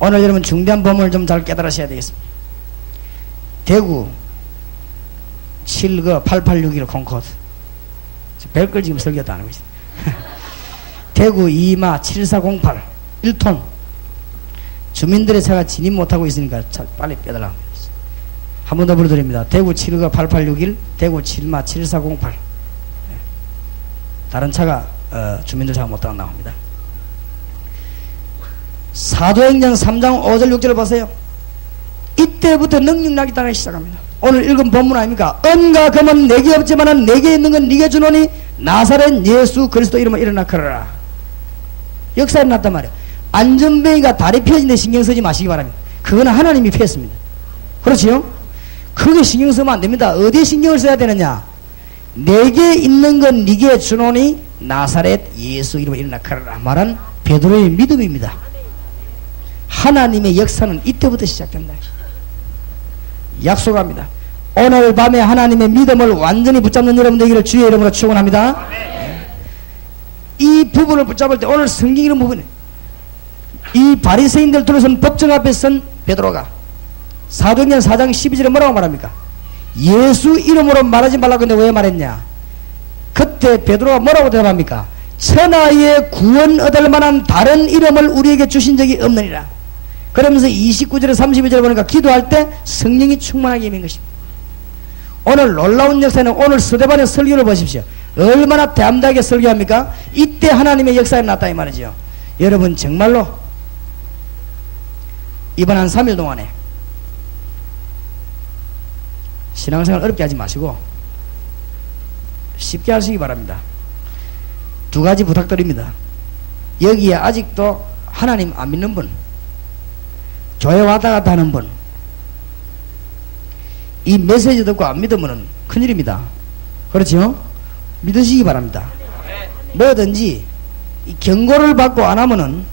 오늘 여러분 중대한 범을 좀 잘 깨달으셔야 되겠습니다. 대구 7거 8861 콩코드 별걸 지금 설교도 안 하고 있어요. 대구 2마 7408 1톤 주민들의 차가 진입 못하고 있으니까 빨리 빼달라고 합니다. 한 번 더 불러드립니다. 대구 7가 8861, 대구 7마 7408. 다른 차가 주민들 차가 못 들어간다고 합니다. 사도행전 3장 5절 6절을 보세요. 이때부터 능력 나기 따라 시작합니다. 오늘 읽은 본문 아닙니까? 은과 금은 내게 없지만 내게 있는 건 네게 주노니 나사렛 예수 그리스도 이름으로 일어나 걸어라. 역사에 났단 말이에요. 안전뱅이가 다리 펴진데 신경 쓰지 마시기 바랍니다. 그거는 하나님이 폈습니다. 그렇지요? 그게 신경 쓰면 안 됩니다. 어디에 신경을 써야 되느냐? 내게 있는 건 네게 주노니 나사렛 예수 이름으로 일어나 걸어라 말한 베드로의 믿음입니다. 하나님의 역사는 이때부터 시작된다. 약속합니다. 오늘 밤에 하나님의 믿음을 완전히 붙잡는 여러분 되기를 주의 이름으로 축원합니다. 이 부분을 붙잡을 때 오늘 성경 이런 부분에 이 바리새인들 둘러선 법정 앞에 선 베드로가 사도행전 4장 12절에 뭐라고 말합니까? 예수 이름으로 말하지 말라고 했는데 왜 말했냐? 그때 베드로가 뭐라고 대답합니까? 천하에 구원 얻을 만한 다른 이름을 우리에게 주신 적이 없느니라. 그러면서 29절에 32절에 보니까 기도할 때 성령이 충만하게 임한 것입니다. 오늘 놀라운 역사는 오늘 스데반의 설교를 보십시오. 얼마나 담대하게 설교합니까? 이때 하나님의 역사에 났다 이 말이죠. 여러분 정말로 이번 한 3일 동안에 신앙생활 어렵게 하지 마시고 쉽게 하시기 바랍니다. 두 가지 부탁드립니다. 여기에 아직도 하나님 안 믿는 분, 교회 왔다 갔다 하는 분, 이 메시지 듣고 안 믿으면 큰일입니다. 그렇죠? 믿으시기 바랍니다. 뭐든지 이 경고를 받고 안 하면은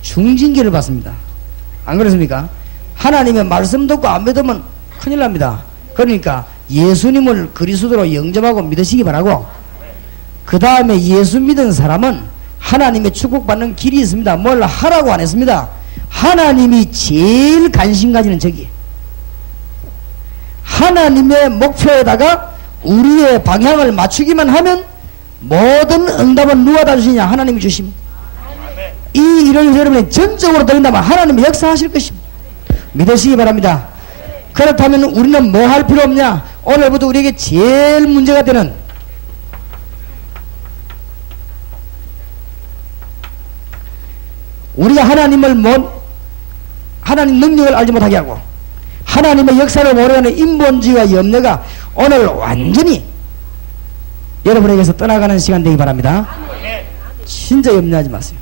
중징계를 받습니다. 안 그렇습니까? 하나님의 말씀 듣고 안 믿으면 큰일 납니다. 그러니까 예수님을 그리스도로 영접하고 믿으시기 바라고, 그 다음에 예수 믿은 사람은 하나님의 축복받는 길이 있습니다. 뭘 하라고 안 했습니다. 하나님이 제일 관심 가지는 저기 하나님의 목표에다가 우리의 방향을 맞추기만 하면 모든 응답은 누가 다 주시냐? 하나님이 주십니다. 이 일을 여러분이 전적으로 드린다면 하나님이 역사하실 것입니다. 믿으시기 바랍니다. 그렇다면 우리는 뭐 할 필요 없냐? 오늘부터 우리에게 제일 문제가 되는 우리가 하나님 능력을 알지 못하게 하고 하나님의 역사를 모르는 인본주의와 염려가 오늘 완전히 여러분에게서 떠나가는 시간 되기 바랍니다. 진짜 염려하지 마세요.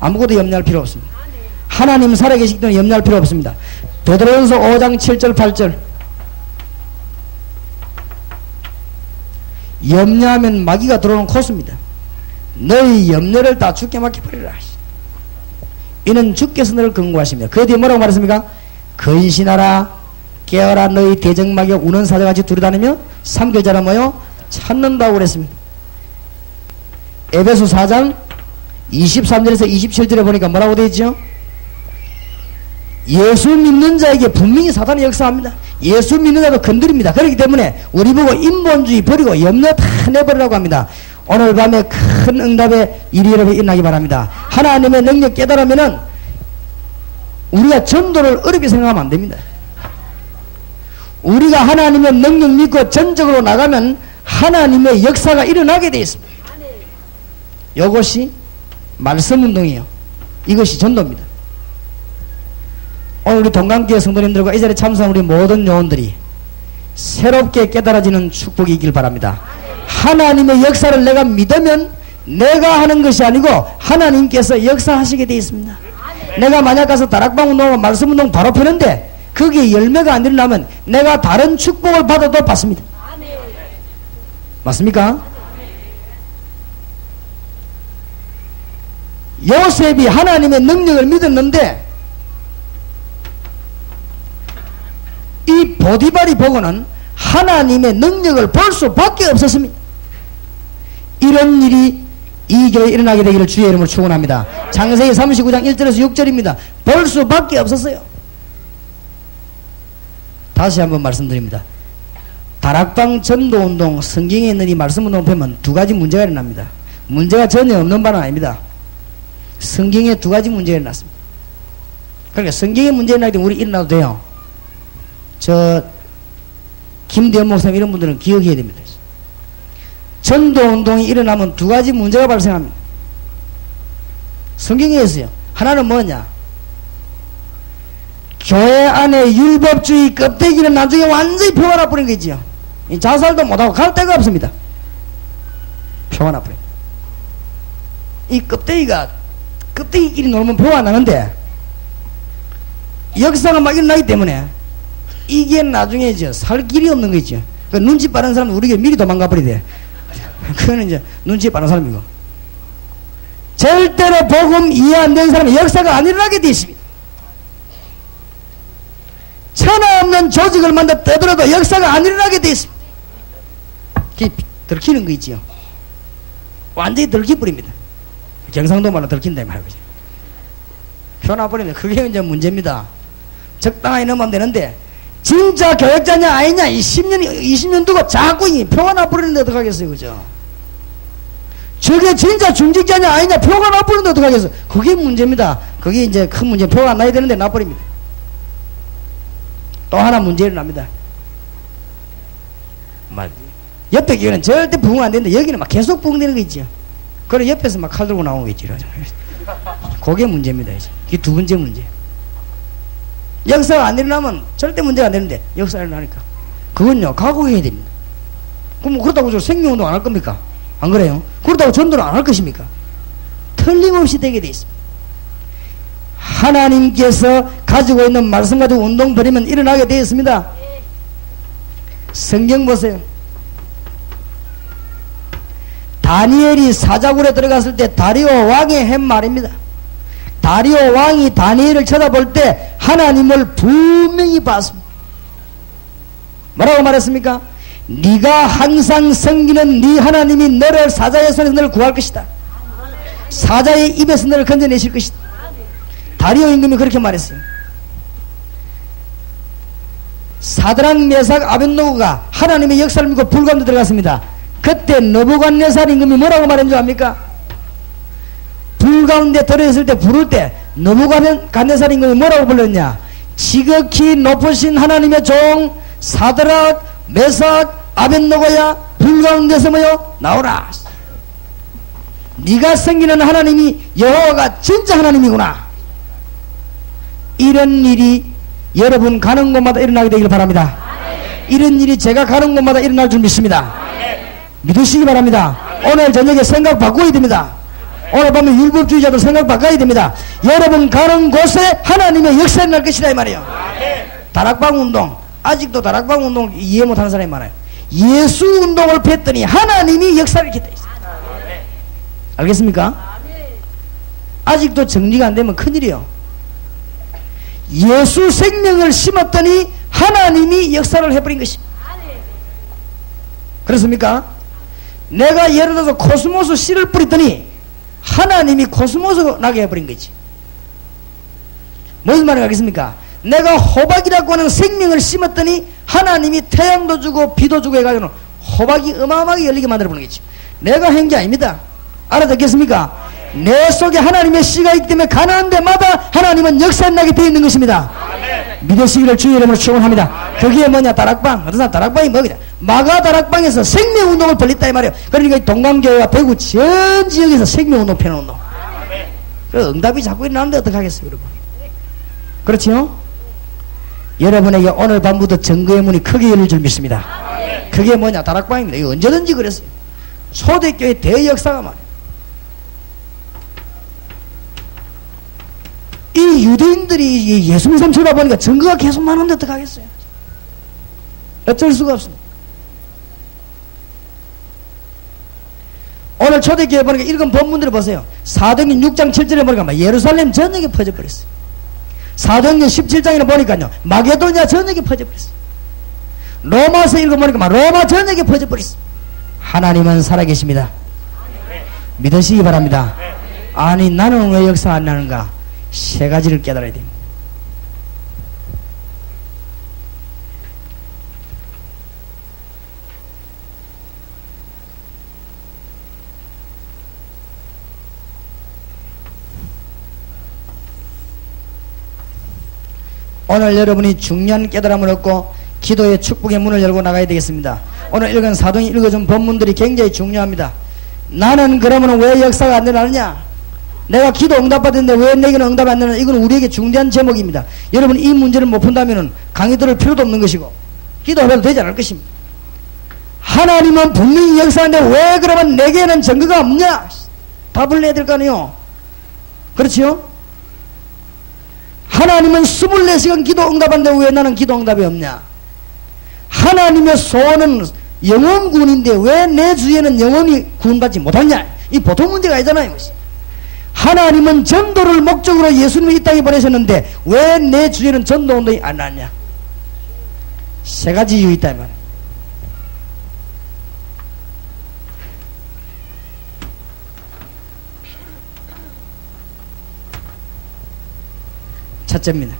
아무것도 염려할 필요 없습니다. 하나님 살아계시기 때문에 염려할 필요 없습니다. 베드로전서 5장 7절 8절 염려하면 마귀가 들어오는 코스입니다. 너희 염려를 다 죽게 맡겨버리라. 이는 주께서 너를 근고하십니다. 그 뒤에 뭐라고 말했습니까? 근신하라 깨어라 너희 대적마귀가 우는 사자같이 두루다니며 삼켜자라 뭐요? 찾는다고 그랬습니다. 에베소 4장 23절에서 27절에 보니까 뭐라고 되어 있죠? 예수 믿는 자에게 분명히 사탄이 역사합니다. 예수 믿는 자도 건드립니다. 그렇기 때문에 우리 보고 인본주의 버리고 염려 다 내버리라고 합니다. 오늘 밤에 큰 응답의 일이 여러분 일어나기 바랍니다. 하나님의 능력 깨달으면은 우리가 전도를 어렵게 생각하면 안 됩니다. 우리가 하나님의 능력 믿고 전적으로 나가면 하나님의 역사가 일어나게 되어 있습니다. 이것이 말씀 운동이에요. 이것이 전도입니다. 오늘 우리 동강교회 성도님들과 이 자리에 참석한 우리 모든 요원들이 새롭게 깨달아지는 축복이 있길 바랍니다. 하나님의 역사를 내가 믿으면 내가 하는 것이 아니고 하나님께서 역사하시게 되어 있습니다. 내가 만약 가서 다락방 운동하고 말씀 운동 바로 펴는데 거기에 열매가 안 일어나면 내가 다른 축복을 받아도 받습니다. 맞습니까? 요셉이 하나님의 능력을 믿었는데 이 보디발이 보고는 하나님의 능력을 볼 수밖에 없었습니다. 이런 일이 이 교회에 일어나게 되기를 주의 이름으로 축원합니다. 창세기 39장 1절에서 6절입니다. 볼 수밖에 없었어요. 다시 한번 말씀드립니다. 다락방 전도운동 성경에 있는 이 말씀운동 보면 두 가지 문제가 일어납니다. 문제가 전혀 없는 바는 아닙니다. 성경에 두 가지 문제가 일어났습니다. 그러니까 성경의 문제는 나기 때문에 우리 일어나도 돼요. 저 김대현 목사님 이런 분들은 기억해야 됩니다. 전도운동이 일어나면 두 가지 문제가 발생합니다. 성경에 있어요. 하나는 뭐냐? 교회 안에 율법주의 껍데기는 나중에 완전히 표가 나버린 거지요. 자살도 못하고 갈 데가 없습니다. 표가 나버린. 이 껍데기끼리 놀면 표가 나는데 역사가 막 일어나기 때문에 이게 나중에 살 길이 없는 거죠. 그러니까 눈치 빠른 사람은 우리가 미리 도망가 버리대. 그거는 이제 눈치 빠른 사람이고. 절대로 복음 이해 안 되는 사람은 역사가 안 일어나게 되어 있습니다. 천하 없는 조직을 만들어 떠들어도 역사가 안 일어나게 되어 있습니다. 그게 들키는 거 있지요. 완전히 들키버립니다. 경상도 말로 들킨다 이 말이죠. 펴나버리면 그게 이제 문제입니다. 적당하게 넘으면 되는데 진짜 교역자냐 아니냐 이 10년 20년 두고 자꾸 이 표가 나버리는데 어떡하겠어요. 그죠? 저게 진짜 중직자냐 아니냐 표가 나버리는데 어떡하겠어요. 그게 문제입니다. 그게 이제 큰 문제. 표가 안 나야 되는데 나버립니다. 또 하나 문제 일어납니다. 옆에 교회는 절대 부흥 안 되는데 여기는 막 계속 부흥되는 거 있죠. 그래 옆에서 막 칼 들고 나오는 거 있지. 그게 문제입니다. 이제. 그게 두 번째 문제. 역사가 안 일어나면 절대 문제가 안 되는데 역사가 일어나니까 그건요 각오해야 됩니다. 그럼 그렇다고 저 생명운동 안 할 겁니까? 안 그래요? 그렇다고 전도를 안 할 것입니까? 틀림없이 되게 돼 있습니다. 하나님께서 가지고 있는 말씀 가지고 운동 벌이면 일어나게 되어 있습니다. 성경 보세요. 다니엘이 사자굴에 들어갔을 때 다리오 왕이 한 말입니다. 다리오 왕이 다니엘을 쳐다볼 때 하나님을 분명히 봤습니다. 뭐라고 말했습니까? 네가 항상 섬기는 네 하나님이 너를 사자의 손에서 너를 구할 것이다. 사자의 입에서 너를 건져내실 것이다. 다리오 임금이 그렇게 말했어요. 사드락 메삭 아벳노고가 하나님의 역사를 믿고 불 가운데 들어갔습니다. 그때 느부갓네살 임금이 뭐라고 말한 줄 압니까? 불 가운데 들어있을 때 부를 때 느부갓네살 임금이 뭐라고 불렀냐? 지극히 높으신 하나님의 종 사드락 메삭 아벳노고야 불 가운데서 뭐요? 나오라. 네가 섬기는 하나님이 여호와가 진짜 하나님이구나. 이런 일이 여러분 가는 곳마다 일어나게 되기를 바랍니다. 이런 일이 제가 가는 곳마다 일어날 줄 믿습니다. 믿으시기 바랍니다. 오늘 저녁에 생각 바꿔야 됩니다. 오늘 밤에 율법주의자도 생각 바꿔야 됩니다. 여러분 가는 곳에 하나님의 역사가 날 것이다 이 말이에요. 다락방 운동, 아직도 다락방 운동을 이해 못하는 사람이 많아요. 예수 운동을 폈더니 하나님이 역사를 이렇게 돼 있어요. 알겠습니까? 아직도 정리가 안 되면 큰일이에요. 예수 생명을 심었더니 하나님이 역사를 해버린 것입니다. 그렇습니까? 내가 예를 들어서 코스모스 씨를 뿌렸더니 하나님이 코스모스 나게 해버린 거지. 무슨 말인가 하겠습니까? 내가 호박이라고 하는 생명을 심었더니 하나님이 태양도 주고 비도 주고 해가지고 호박이 어마어마하게 열리게 만들어버린 거지. 내가 한 게 아닙니다. 알아듣겠습니까? 내 속에 하나님의 씨가 있기 때문에 가나안 데마다 하나님은 역사를 나게 되어 있는 것입니다. 믿으시기를 주의 이름으로 축원합니다. 그게 뭐냐? 다락방. 어떤 사람 다락방이 뭐냐? 마가 다락방에서 생명운동을 벌렸다 이 말이에요. 그러니까 동강교회와 대구 전 지역에서 생명운동 펴는 운동. 그 응답이 자꾸 일어나는데 어떡하겠어요 여러분? 그렇지요? 여러분에게 오늘 밤부터 증거의 문이 크게 열릴 줄 믿습니다. 그게 뭐냐? 다락방입니다. 이거 언제든지 그랬어요. 초대교회 대역사가 말이에요. 이 유대인들이 예수 믿음 쳐다보니까 증거가 계속 많은데 어떡하겠어요? 어쩔 수가 없습니다. 오늘 초대교회 보니까 읽은 본문들을 보세요. 사도행전 6장 7절에 보니까 예루살렘 전역에 퍼져버렸어요. 사도행전 17장에 보니까요 마게도냐 전역에 퍼져버렸어요. 로마서 읽어보니까 로마 전역에 퍼져버렸어요. 하나님은 살아계십니다. 믿으시기 바랍니다. 아니 나는 왜 역사 안 나는가? 세 가지를 깨달아야 됩니다. 오늘 여러분이 중요한 깨달음을 얻고 기도의 축복의 문을 열고 나가야 되겠습니다. 오늘 읽은 사도이 읽어준 본문들이 굉장히 중요합니다. 나는 그러면 왜 역사가 안 일어나느냐? 내가 기도 응답받았는데 왜 내게는 응답이 안 되느냐? 이건 우리에게 중대한 제목입니다. 여러분 이 문제를 못 푼다면 강의 들을 필요도 없는 것이고 기도해도 되지 않을 것입니다. 하나님은 분명히 역사하는데 왜 그러면 내게는 증거가 없냐? 답을 내야 될 거 아니에요. 그렇지요? 하나님은 24시간 기도 응답하는데 왜 나는 기도 응답이 없냐? 하나님의 소원은 영원 구원인데 왜 내 주위에는 영원히 구원받지 못하냐? 이 보통 문제가 아니잖아요. 하나님은 전도를 목적으로 예수님을 이 땅에 보내셨는데 왜 내 주위에는 전도 운동이 안 나냐? 세 가지 이유 있다 이 말이에요. 첫째입니다.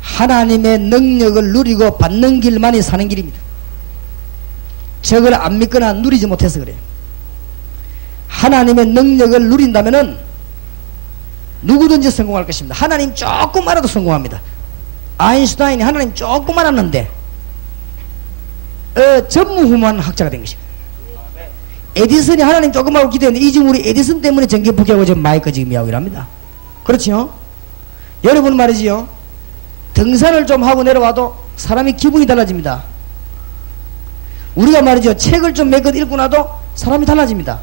하나님의 능력을 누리고 받는 길만이 사는 길입니다. 저걸 안 믿거나 누리지 못해서 그래요. 하나님의 능력을 누린다면은 누구든지 성공할 것입니다. 하나님 조금 알아도 성공합니다. 아인슈타인이 하나님 조금 알았는데 전무후무한 학자가 된 것입니다. 에디슨이 하나님 조금 하고 기도했는데 이 지금 우리 에디슨 때문에 전기 부기하고 지금 마이크 지금 이야기를 합니다. 그렇죠? 여러분 말이지요. 등산을 좀 하고 내려와도 사람이 기분이 달라집니다. 우리가 말이죠. 책을 좀 몇 권 읽고 나도 사람이 달라집니다.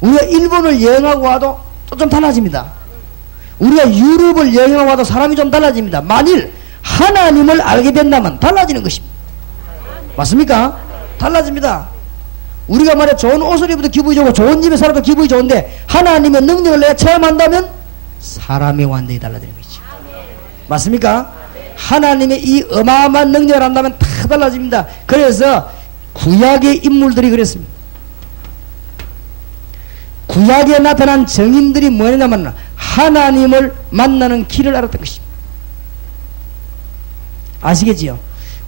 우리가 일본을 여행하고 와도 또 좀 달라집니다. 우리가 유럽을 여행하고 와도 사람이 좀 달라집니다. 만일 하나님을 알게 된다면 달라지는 것입니다. 맞습니까? 달라집니다. 우리가 말이야 좋은 옷을 입어도 기분이 좋고 좋은 집에 살아도 기분이 좋은데 하나님의 능력을 내가 체험한다면 사람이 완전히 달라지는 거죠. 맞습니까? 하나님의 이 어마어마한 능력을 한다면 다 달라집니다. 그래서 구약의 인물들이 그랬습니다. 구약에 나타난 정인들이 뭐냐면 하나님을 만나는 길을 알았던 것입니다. 아시겠지요?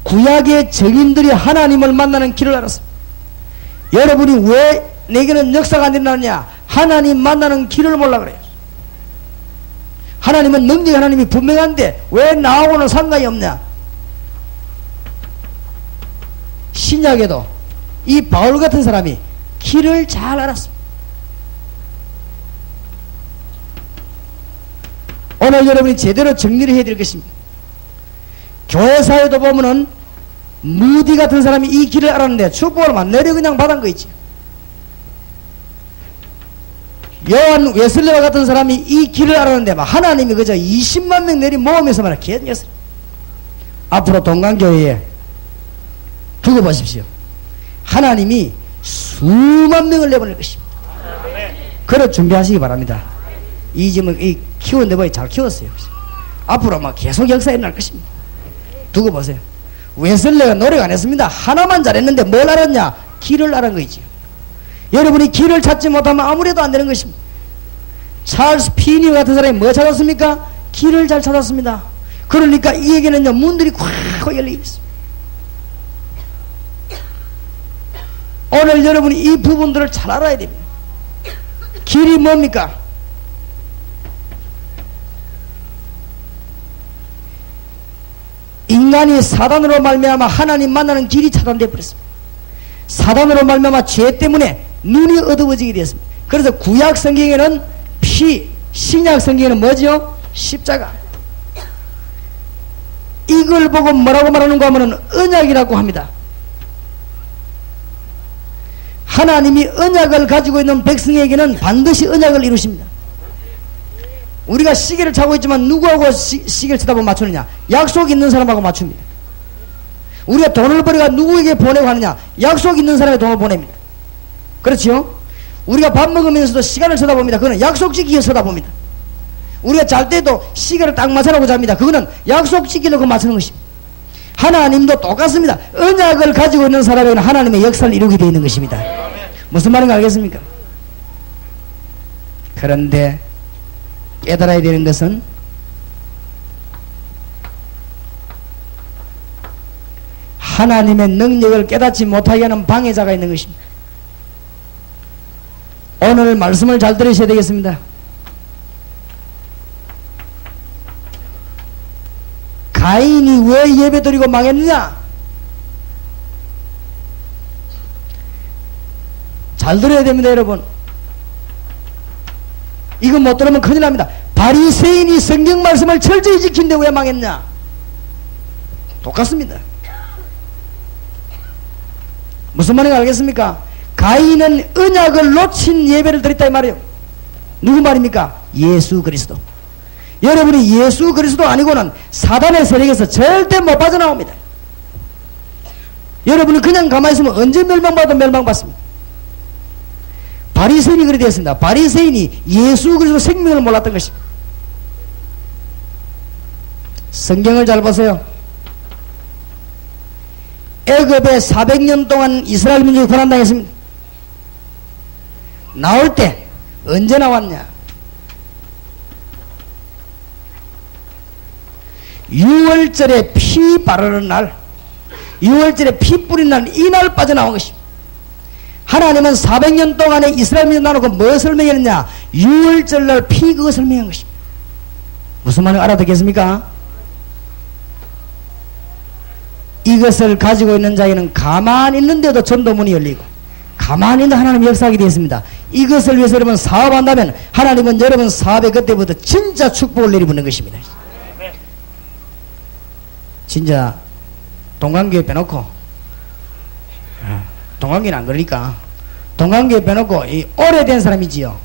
구약의 정인들이 하나님을 만나는 길을 알았습니다. 여러분이 왜 내게는 역사가 안 일어나느냐? 하나님 만나는 길을 몰라 그래요. 하나님은 능력이 하나님이 분명한데 왜 나하고는 상관이 없냐? 신약에도 이 바울 같은 사람이 길을 잘 알았습니다. 오늘 여러분이 제대로 정리를 해야 될 것입니다. 교회사에도 보면은 무디 같은 사람이 이 길을 알았는데 축복을 안 내려 그냥 받은 거 있지. 요한 웨슬레와 같은 사람이 이 길을 알았는데 막 하나님이 그저 20만 명 내리 모으면서 말이야 기억했어요. 앞으로 동강교회에 두고 보십시오. 하나님이 수만 명을 내보낼 것입니다. 그래 준비하시기 바랍니다. 이 짐을 이 키웠는데 뭐 잘 키웠어요. 앞으로 막 계속 역사에 날 것입니다. 두고 보세요. 웨슬레가 노력 안 했습니다. 하나만 잘했는데 뭘 알았냐? 길을 알은 거이지요. 여러분이 길을 찾지 못하면 아무래도 안 되는 것입니다. 찰스 피니 같은 사람이 뭐 찾았습니까? 길을 잘 찾았습니다. 그러니까 이 얘기는요 문들이 콱 열려 있습니다. 오늘 여러분이 이 부분들을 잘 알아야 됩니다. 길이 뭡니까? 인간이 사단으로 말미암아 하나님 만나는 길이 차단되어 버렸습니다. 사단으로 말미암아 죄 때문에 눈이 어두워지게 되었습니다. 그래서 구약 성경에는 피, 신약 성경에는 뭐죠? 십자가. 이걸 보고 뭐라고 말하는가 하면 언약이라고 합니다. 하나님이 언약을 가지고 있는 백성에게는 반드시 언약을 이루십니다. 우리가 시계를 차고 있지만 누구하고 시계를 쳐다보면 맞추느냐? 약속 있는 사람하고 맞춥니다. 우리가 돈을 벌어가 누구에게 보내고 하느냐? 약속 있는 사람에게 돈을 보냅니다. 그렇죠? 우리가 밥 먹으면서도 시간을 쳐다봅니다. 그거는 약속 지키기 위해서 쳐다봅니다. 우리가 잘 때도 시계를 딱 맞춰놓고 잡니다. 그거는 약속 지키려고 맞추는 것입니다. 하나님도 똑같습니다. 언약을 가지고 있는 사람에게는 하나님의 역사를 이루게 되어 있는 것입니다. 무슨 말인가 알겠습니까? 그런데 깨달아야 되는 것은 하나님의 능력을 깨닫지 못하게 하는 방해자가 있는 것입니다. 오늘 말씀을 잘 들으셔야 되겠습니다. 가인이 왜 예배 드리고 망했느냐? 잘 들어야 됩니다, 여러분. 이거 못 들으면 큰일 납니다. 바리새인이 성경 말씀을 철저히 지킨데 왜 망했냐? 똑같습니다. 무슨 말인지 알겠습니까? 가인은 언약을 놓친 예배를 드렸다 이 말이에요. 누구 말입니까? 예수 그리스도. 여러분이 예수 그리스도 아니고는 사단의 세력에서 절대 못 빠져나옵니다. 여러분이 그냥 가만히 있으면 언제 멸망받아도 멸망받습니다. 바리새인이 그리 되었습니다. 바리새인이 예수 그리스도 생명을 몰랐던 것입니다. 성경을 잘 보세요. 애굽에 400년 동안 이스라엘 민족이 고난당했습니다. 나올 때 언제 나왔냐? 6월절에 피 바르는 날, 6월절에 피 뿌리는 날, 이날 빠져나온 것입니다. 하나님은 400년 동안에 이스라엘 민족 나누고 무엇을 명했느냐? 6월절 날 피 그것을 명한 것입니다. 무슨 말인지 알아듣겠습니까? 이것을 가지고 있는 자에는 가만히 있는데도 전도문이 열리고 가만히 있는 하나님 역사하게 되었습니다. 이것을 위해서 여러분 사업한다면 하나님은 여러분 사업에 그때부터 진짜 축복을 내리부는 것입니다. 진짜 동강교회 빼놓고, 동강교회는 안 그러니까 동강교회 빼놓고 이 오래된 사람이지요.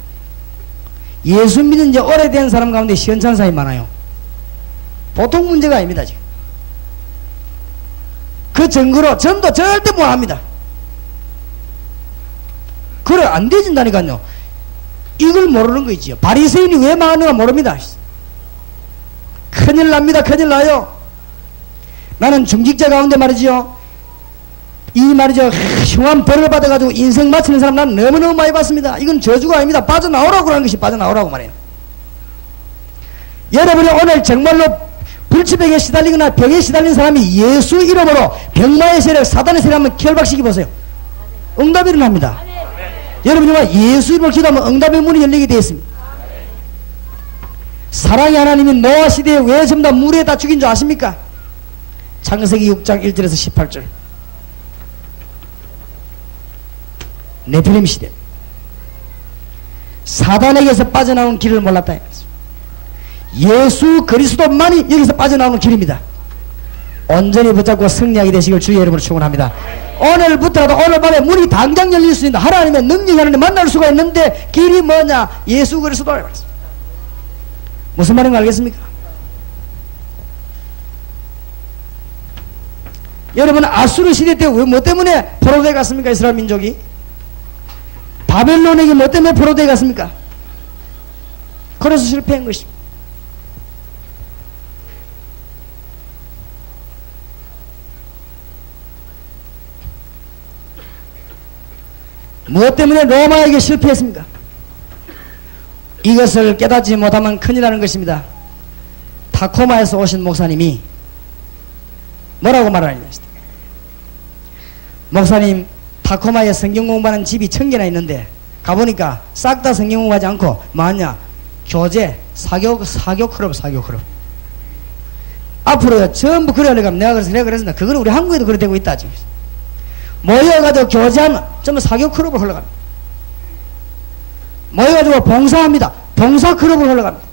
예수 믿은 지 오래된 사람 가운데 시원찮은 사람이 많아요. 보통 문제가 아닙니다. 지금 그 증거로 전도 절대 못합니다. 그래 안 되진다니까요. 이걸 모르는 거 있지요. 바리새인이 왜 망하는가 모릅니다. 큰일 납니다. 큰일 나요. 나는 중직자 가운데 말이지요, 이 말이죠, 흉한 벌을 받아가지고 인생 마치는 사람 난 너무너무 많이 봤습니다. 이건 저주가 아닙니다. 빠져나오라고 하는 것이 빠져나오라고 말해요. 여러분이 오늘 정말로 불치병에 시달리거나 병에 시달린 사람이 예수 이름으로 병마의 세력, 사단의 세력 한번 결박시켜 보세요. 응답이 일어납니다. 여러분이 예수 이름으로 기도하면 응답의 문이 열리게 되어 있습니다. 사랑의 하나님이 노아 시대에 왜 전부 다 물에 다 죽인 줄 아십니까? 창세기 6장 1절에서 18절. 네피림 시대. 사단에게서 빠져나온 길을 몰랐다. 예수 그리스도만이 여기서 빠져나오는 길입니다. 온전히 붙잡고 승리하게 되시길 주의 이름으로 축원합니다. 오늘부터라도 오늘 밤에 문이 당장 열릴 수 있는 하나님의 능력이 하나님 만날 수가 있는데 길이 뭐냐? 예수 그리스도. 무슨 말인지 알겠습니까? 여러분 아수르 시대 때 왜 뭐 때문에 포로되어 갔습니까? 이스라엘 민족이 바벨론에게 뭐 때문에 포로되어 갔습니까? 그래서 실패한 것입니다. 무엇 때문에 로마에게 실패했습니까? 이것을 깨닫지 못하면 큰일 나는 것입니다. 타코마에서 오신 목사님이 뭐라고 말하느냐. 목사님, 타코마에 성경 공부하는 집이 1000개나 있는데 가보니까 싹 다 성경 공부하지 않고 뭐하냐? 교재, 사교 클럽. 앞으로 전부 그래 하려면 내가 그랬습니다. 그거는 우리 한국에도 그래 되고 있다 지금. 모여가지고 교제하면 전부 사교 클럽을 흘러갑니다. 모여가지고 봉사합니다. 봉사 클럽을 흘러갑니다.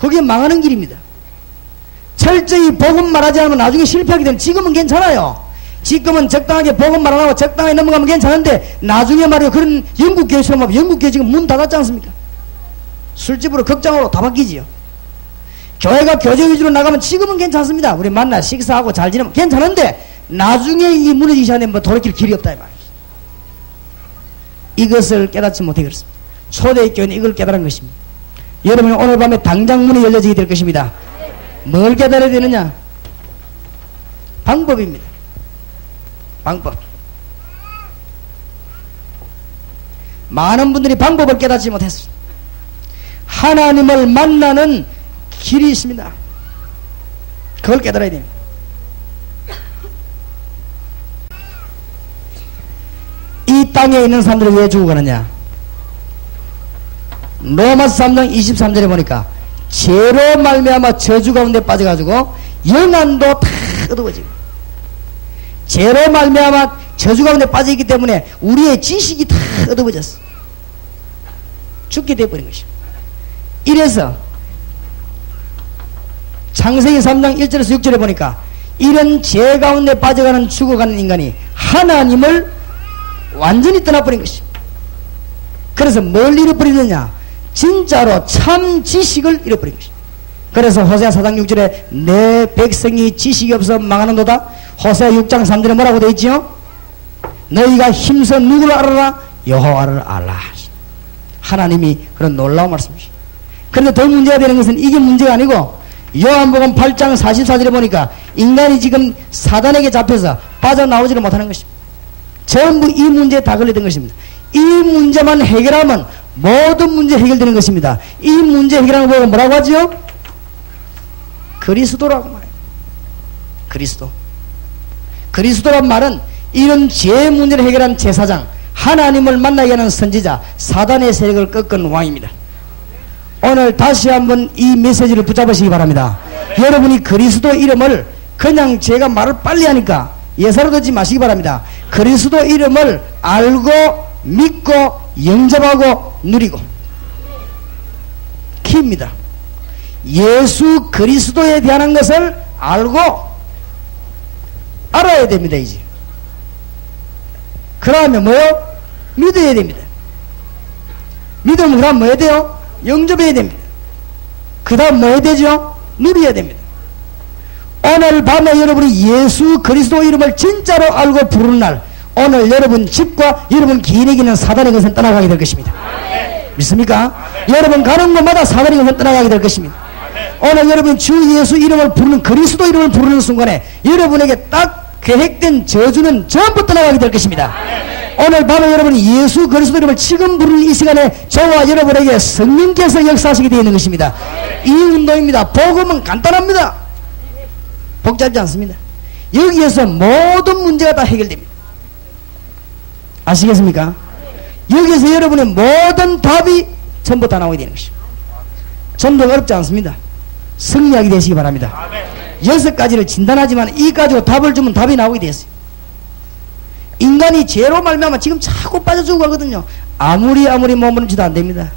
그게 망하는 길입니다. 철저히 복음 말하지 않으면 나중에 실패하게 되면, 지금은 괜찮아요. 지금은 적당하게 복음 말 안 하고 적당하게 넘어가면 괜찮은데 나중에 말이요, 그런 영국교회처럼 하면 영국교회 지금 문 닫았지 않습니까? 술집으로 극장으로 다 바뀌지요. 교회가 교제 위주로 나가면 지금은 괜찮습니다. 우리 만나 식사하고 잘 지내면 괜찮은데 나중에 이 무너지기 전에 뭐 돌이킬 길이 없다 이 말이죠. 이것을 깨닫지 못해 그렇습니다. 초대교회는 이걸 깨달은 것입니다. 여러분은 오늘 밤에 당장 문이 열려지게 될 것입니다. 뭘 깨달아야 되느냐? 방법입니다. 방법. 많은 분들이 방법을 깨닫지 못했습니다. 하나님을 만나는 길이 있습니다. 그걸 깨달아야 됩니다. 이 땅에 있는 사람들이 왜 죽어가느냐? 로마서 3장 23절에 보니까 죄로 말미암아 저주 가운데 빠져가지고 영안도 다 어두워지고, 죄로 말미암아 저주 가운데 빠져있기 때문에 우리의 지식이 다 어두워졌어. 죽게 되어버린 것이죠. 이래서 창세기 3장 1절에서 6절에 보니까 이런 죄 가운데 빠져가는 죽어가는 인간이 하나님을 완전히 떠나버린 것입니다. 그래서 뭘 잃어버리느냐? 진짜로 참 지식을 잃어버린 것입니다. 그래서 호세아 4장 6절에 내 백성이 지식이 없어 망하는도다. 호세아 6장 3절에 뭐라고 되어 있지요? 너희가 힘써 누구를 알아라? 여호와를 알라. 하나님이 그런 놀라운 말씀이십니다. 그런데 더 문제가 되는 것은 이게 문제가 아니고 요한복음 8장 44절에 보니까 인간이 지금 사단에게 잡혀서 빠져나오지를 못하는 것입니다. 전부 이 문제에 다 걸리던 것입니다. 이 문제만 해결하면 모든 문제 해결되는 것입니다. 이 문제 해결하는 거 뭐라고 하죠? 그리스도라고 말해요. 그리스도. 그리스도란 말은 이런 죄 문제를 해결한 제사장, 하나님을 만나게 하는 선지자, 사단의 세력을 꺾은 왕입니다. 오늘 다시 한번 이 메시지를 붙잡으시기 바랍니다. 여러분이 그리스도 이름을 그냥 제가 말을 빨리 하니까 예사로 듣지 마시기 바랍니다. 그리스도 이름을 알고 믿고 영접하고 누리고 키입니다. 예수 그리스도에 대한 것을 알고 알아야 됩니다. 이제 그러면 뭐요? 믿어야 됩니다. 믿으면 그 다음 뭐 해야 돼요? 영접해야 됩니다. 그 다음 뭐 해야 되죠? 누려야 됩니다. 오늘 밤에 여러분이 예수 그리스도 이름을 진짜로 알고 부르는 날, 오늘 여러분 집과 여러분 기인에게는 사단의 것은 떠나가게 될 것입니다. 믿습니까? 여러분 가는 곳마다 사단의 것은 떠나가게 될 것입니다. 오늘 여러분 주 예수 이름을 부르는, 그리스도 이름을 부르는 순간에 여러분에게 딱 계획된 저주는 전부 떠나가게 될 것입니다. 오늘 밤에 여러분이 예수 그리스도 이름을 지금 부르는 이 시간에 저와 여러분에게 성령께서 역사하시게 되어 있는 것입니다. 이 운동입니다. 복음은 간단합니다. 복잡지 않습니다. 여기에서 모든 문제가 다 해결됩니다. 아시겠습니까? 여기에서 여러분의 모든 답이 전부 다 나오게 되는 것입니다. 전부 어렵지 않습니다. 승리하게 되시기 바랍니다. 6가지를 진단하지만 이 가지고 답을 주면 답이 나오게 되었어요. 인간이 죄로 말미암아 지금 자꾸 빠져 죽어 가거든요. 아무리 몸부림치도 안 됩니다.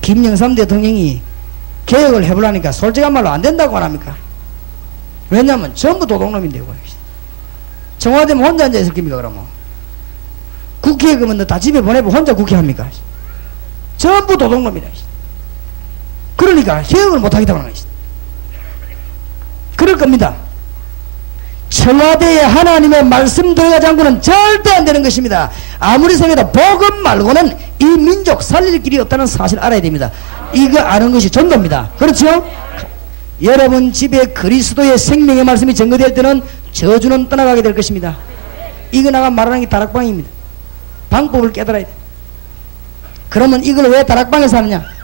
김영삼 대통령이 개혁을 해보려니까 솔직한 말로 안 된다고 안 합니까? 왜냐하면 전부 도둑놈인데요. 청와대면 혼자 앉아 있을 겁니까? 그러면 국회에 그러면 다 집에 보내고 혼자 국회합니까? 전부 도둑놈이다. 그러니까 개혁을 못하겠다고 하는 것이다. 그럴 겁니다. 청와대에 하나님의 말씀 들어가지 않고는 절대 안 되는 것입니다. 아무리 생각해도 복음 말고는 이 민족 살릴 길이 없다는 사실을 알아야 됩니다. 이거 아는 것이 전도입니다. 그렇죠? 여러분 집에 그리스도의 생명의 말씀이 전거될 때는 저주는 떠나가게 될 것입니다. 이거 나가 말하는 게 다락방입니다. 방법을 깨달아야 돼. 그러면 이걸 왜 다락방에서 하느냐?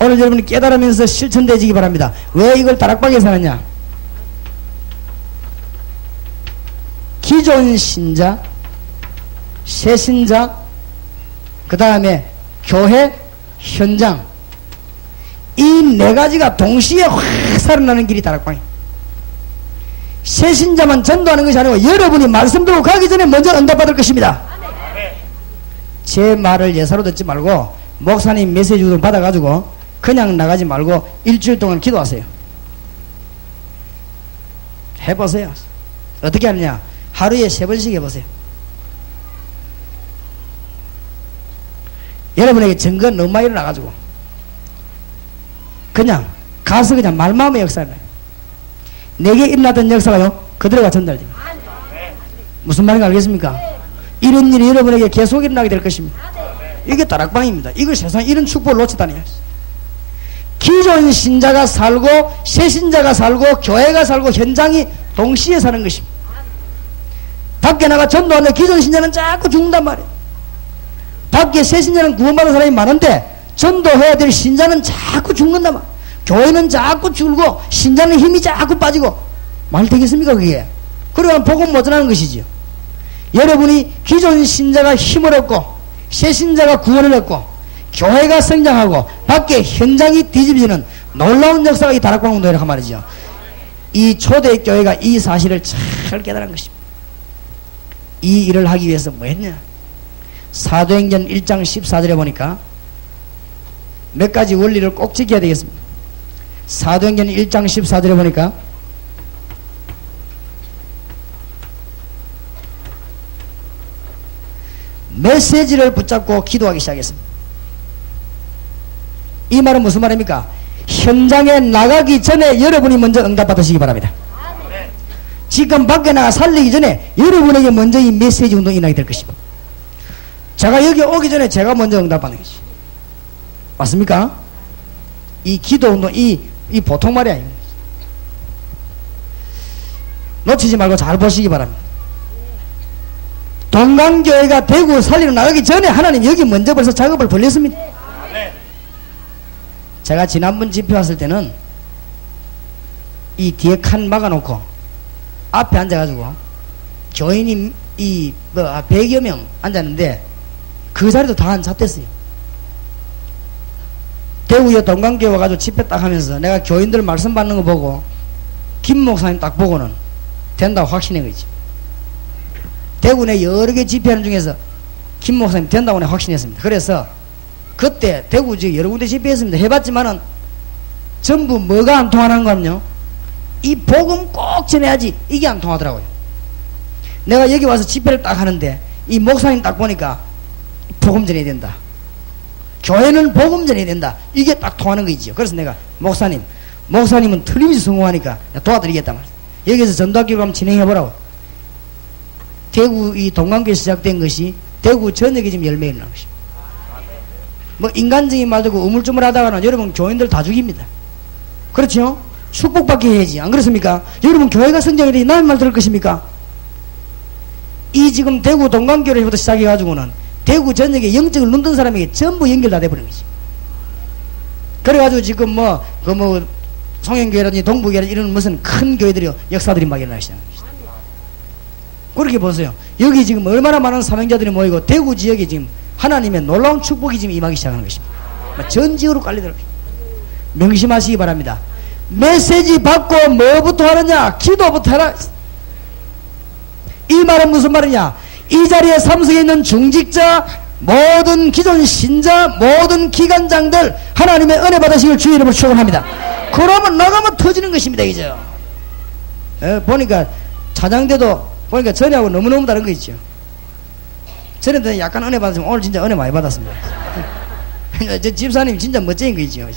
오늘 여러분이 깨달으면서 실천되시기 바랍니다. 왜 이걸 다락방에서 하느냐? 기존 신자, 새 신자, 그 다음에 교회, 현장, 이 4가지가 동시에 확 살아나는 길이 다락방이에요. 새 신자만 전도하는 것이 아니고 여러분이 말씀 듣고 가기 전에 먼저 응답받을 것입니다. 제 말을 예사로 듣지 말고 목사님 메시지 좀 받아가지고 그냥 나가지 말고 일주일 동안 기도하세요. 해보세요. 어떻게 하느냐? 하루에 3번씩 해보세요. 여러분에게 증거 너무 많이 일어나가지고 그냥 가서 그냥 말마음의 역사를 해요. 내게 일어났던 역사가요 그대로가 전달됩니다. 무슨 말인가 알겠습니까? 이런 일이 여러분에게 계속 일어나게 될 것입니다. 이게 다락방입니다. 이걸 세상에 이런 축복을 놓치다니. 기존 신자가 살고 새 신자가 살고 교회가 살고 현장이 동시에 사는 것입니다. 밖에 나가 전도하는데 기존 신자는 자꾸 죽는단 말이에요. 밖에 새 신자는 구원받은 사람이 많은데 전도해야 될 신자는 자꾸 죽는단 말이에요. 교회는 자꾸 줄고 신자는 힘이 자꾸 빠지고 말 되겠습니까 그게? 그러면 복음 못 전하는 것이지요. 여러분이 기존 신자가 힘을 얻고 새 신자가 구원을 얻고 교회가 성장하고 밖에 현장이 뒤집어지는 놀라운 역사가 이 다락방 운동이라고 한 말이죠. 이 초대교회가 이 사실을 잘 깨달은 것입니다. 이 일을 하기 위해서 뭐 했냐? 사도행전 1장 14절에 보니까 몇 가지 원리를 꼭 지켜야 되겠습니다. 사도행전 1장 14절에 보니까 메시지를 붙잡고 기도하기 시작했습니다. 이 말은 무슨 말입니까? 현장에 나가기 전에 여러분이 먼저 응답받으시기 바랍니다. 지금 밖에 나가 살리기 전에 여러분에게 먼저 이 메시지 운동이 일어나게 될 것입니다. 제가 여기 오기 전에 제가 먼저 응답받는 것이 맞습니까? 이 기도 운동, 이 보통 말이 아닙니다. 놓치지 말고 잘 보시기 바랍니다. 동강교회가 대구 살리러 나가기 전에 하나님 여기 먼저 벌써 작업을 벌렸습니다. 제가 지난번 집회 왔을 때는 이 뒤에 칸 막아놓고 앞에 앉아가지고 교인이 100여 명 앉았는데 그 자리도 다 앉았댔어요. 대구에 동강교회 와가지고 집회 딱 하면서 내가 교인들 말씀 받는 거 보고 김 목사님 딱 보고는 된다고 확신한 거지. 대구 내 여러 개 집회하는 중에서 김 목사님 된다고 내가 확신했습니다. 그래서 그때 대구 지금 여러 군데 집회했습니다. 해봤지만은 전부 뭐가 안 통하는 거냐면요, 이 복음 꼭 전해야지 이게 안 통하더라고요. 내가 여기 와서 집회를 딱 하는데 이 목사님 딱 보니까 복음 전해야 된다, 교회는 복음 전해야 된다, 이게 딱 통하는 거지요. 그래서 내가 목사님은 틀림없이 성공하니까 도와드리겠다 말이야. 여기서 전도학교를 한번 진행해보라고. 대구 이 동강교회 시작된 것이 대구 전역에 지금 열매 일어난 것입니다. 뭐 인간적인 말도 우물쭈물하다가는 여러분 교인들 다 죽입니다. 그렇죠? 축복받게 해야지. 안 그렇습니까? 여러분 교회가 성장해야 되지 남의 말 들을 것입니까? 이 지금 대구 동강교회부터 시작해가지고는 대구 전역에 영적을 눈뜬 사람에게 전부 연결 다 돼버린 거지. 그래가지고 지금 송영교회라든지 동부교회라든지 이런 무슨 큰 교회들이 역사들이 막 일어나기 시작합니다. 그렇게 보세요. 여기 지금 얼마나 많은 사명자들이 모이고 대구 지역에 지금 하나님의 놀라운 축복이 지금 임하기 시작하는 것입니다. 전 지역으로 깔리더라고요. 명심하시기 바랍니다. 메시지 받고 뭐부터 하느냐? 기도부터 하라. 이 말은 무슨 말이냐? 이 자리에 참석해 있는 중직자, 모든 기존 신자, 모든 기관장들 하나님의 은혜 받으시길 주의 이름으로 축원합니다. 그러면 나가면 터지는 것입니다. 이제 보니까 차장대도 보니까 전에하고 너무너무 다른 거 있죠. 전에도 약간 은혜 받았지만 오늘 진짜 은혜 많이 받았습니다. 저 집사님 진짜 멋쟁인 거 있죠.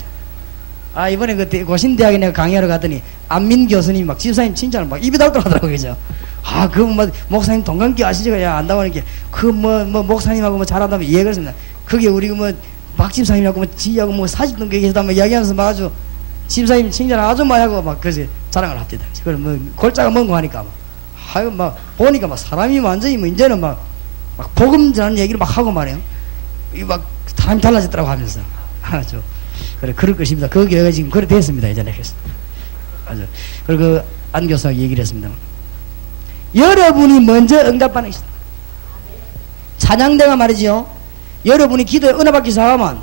아, 이번에 그 고신대학에 내가 강의하러 갔더니 안민 교수님이 막 집사님 칭찬을 막 입이 닳더라고요. 그죠? 아, 그 목사님 동강교 아시죠? 야, 안다고 하니까 목사님하고 잘한다면 이해했습니다. 그게 우리 박 집사님하고 지하고 40등 계시다면 이야기하면서 막 아주 집사님 칭찬을 아주 많이 하고 막 그래서 자랑을 합니다. 그걸 골자가 뭔고 하니까 아유, 보니까 사람이 완전히 이제는 막 복음 전하는 얘기를 막 하고 말이에요. 막 사람이 달라졌더라고 하면서. 아주. 그래, 그럴 것입니다. 그 교회가 지금 그래 됐습니다. 예전에 그래서. 아주. 그리고 안 교수가 얘기를 했습니다. 여러분이 먼저 응답받는 것이다. 찬양대가 말이죠. 여러분이 기도에 은혜 받기 시작하면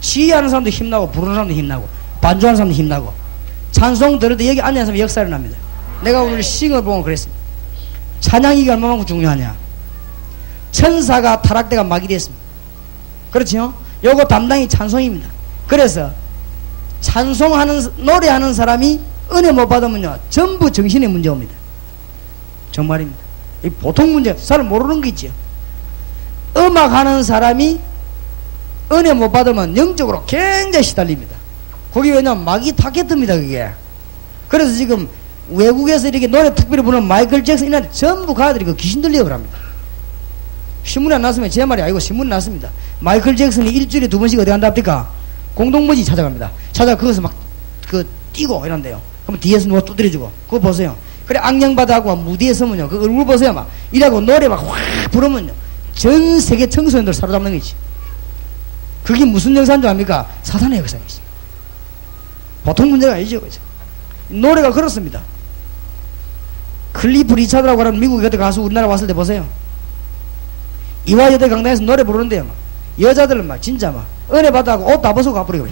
지휘하는 사람도 힘나고 부르는 사람도 힘나고 반주하는 사람도 힘나고 찬송 들을 때 여기 앉아있는 사람이 역사를 납니다. 내가 오늘 싱을 보고 그랬습니다. 찬양이 얼마나 중요하냐. 천사가 타락대가 막이 됐습니다. 그렇죠? 요거 담당이 찬송입니다. 그래서 노래하는 사람이 은혜 못 받으면요 전부 정신의 문제 옵니다. 정말입니다. 이 보통 문제 잘 모르는 게 있죠. 음악하는 사람이 은혜 못 받으면 영적으로 굉장히 시달립니다. 거기 왜냐면 막이 타겟입니다. 그게. 그래서 지금 외국에서 이렇게 노래 특별히 부르는 마이클 잭슨 이런 전부 가들이 그 귀신 들리고 합니다. 신문에 안 났으면 제 말이 아니고 신문에 났습니다. 마이클 잭슨이 일주일에 2번씩 어디 간답니까? 공동모지 찾아갑니다. 거기서 막 뛰고 이런데요. 그럼 뒤에서 누가 두드려주고 그거 보세요. 그래 악령바다하고 무대에 서면요 그 얼굴 보세요. 막 이라고 노래 막 확 부르면요 전 세계 청소년들 사로잡는 거지. 그게 무슨 역사인 줄 압니까? 사탄의 역사입니다. 보통 문제가 아니죠. 그죠? 노래가 그렇습니다. 클리프 리차드라고 하는 미국 여대 가수 우리나라 왔을 때 보세요. 이화여대 강당에서 노래 부르는데요. 여자들은 막 진짜 막 은혜 받아고 옷 다 벗어 가버리고.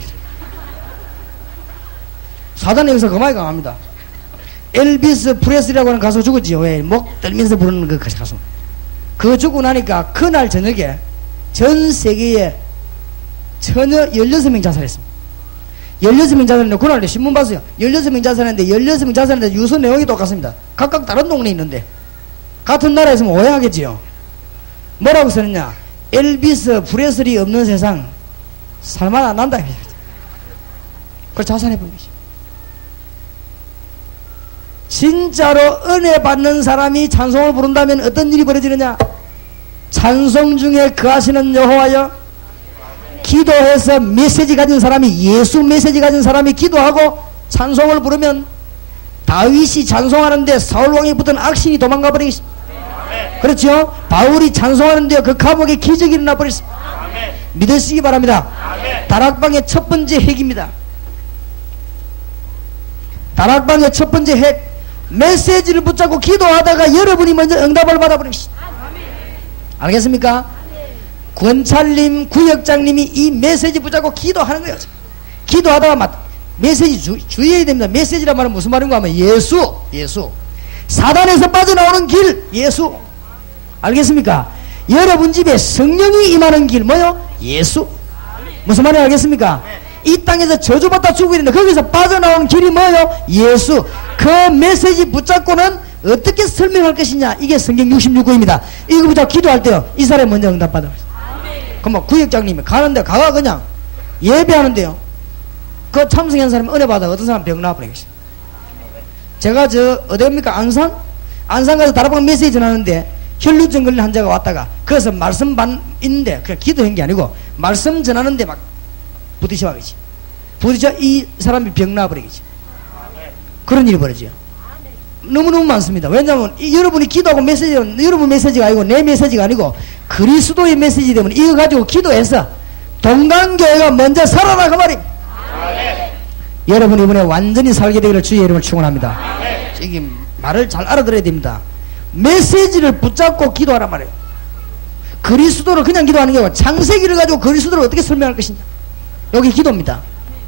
사단이 여기서 그만이 강합니다. 엘비스 프레슬리라고 하는 가수 죽었지요. 왜? 목 떨면서 부르는 그 가수. 그거 죽고 나니까 그날 저녁에 전 세계에 전혀 16명 자살했습니다. 16명 자살했는데, 그날 신문 봤어요. 16명 자살했는데, 16명 자살했는데 유서 내용이 똑같습니다. 각각 다른 동네에 있는데, 같은 나라에 있으면 오해하겠지요. 뭐라고 써놨냐? 엘비스 프레슬리 없는 세상 살만 안 난다. 그걸 자살해버린 거지. 진짜로 은혜 받는 사람이 찬송을 부른다면 어떤 일이 벌어지느냐? 찬송 중에 거하시는 여호와여, 기도해서 메시지 가진 사람이, 예수 메시지 가진 사람이 기도하고 찬송을 부르면 다윗이 찬송하는데 사울왕이 붙은 악신이 도망가 버리겠습니다. 그렇죠? 바울이 찬송하는데 그 감옥에 기적이 일어나 버렸습니다. 믿으시기 바랍니다. 다락방의 첫 번째 핵입니다. 다락방의 첫 번째 핵, 메시지를 붙잡고 기도하다가 여러분이 먼저 응답을 받아버립니다. 알겠습니까? 권찰님, 구역장님이 이 메시지 붙잡고 기도하는 거예요. 기도하다가 메시지 주의해야 됩니다. 메시지란 말은 무슨 말인가 하면 예수. 사단에서 빠져나오는 길, 예수. 알겠습니까? 여러분 집에 성령이 임하는 길, 뭐요? 예수. 무슨 말인지 알겠습니까? 이 땅에서 저주받다 죽고 있는데 거기서 빠져나오는 길이 뭐요? 예수. 그 메시지 붙잡고는 어떻게 설명할 것이냐? 이게 성경 66구입니다. 이거 붙잡고 기도할 때요, 이 사람이 먼저 응답받아요. 그럼 구역장님이 가는데 가가 그냥 예배하는데요, 그 참석한 사람이 은혜 받아 어떤 사람 병 나와버리겠어요. 제가 어디입니까? 안산 가서 다락방 메시지 전하는데 혈루증 걸린 환자가 왔다가 거기서 말씀 있는데 그냥 기도한 게 아니고 말씀 전하는데 막 부딪혀가겠지. 부딪혀 이 사람이 병 나와버리겠지. 그런 일이 벌어져요. 너무너무 많습니다. 왜냐하면 여러분이 기도하고 메시지는 여러분 메시지가 아니고 내 메시지가 아니고 그리스도의 메시지 때문에 이거 가지고 기도해서 동강교회가 먼저 살아나가 말입니다. 여러분 이번에 완전히 살게 되기를 주의 이름을 축원합니다. 이게 말을 잘 알아들어야 됩니다. 메시지를 붙잡고 기도하란 말이에요. 그리스도를 그냥 기도하는 게 아니고 창세기를 가지고 그리스도를 어떻게 설명할 것이냐, 여기 기도입니다.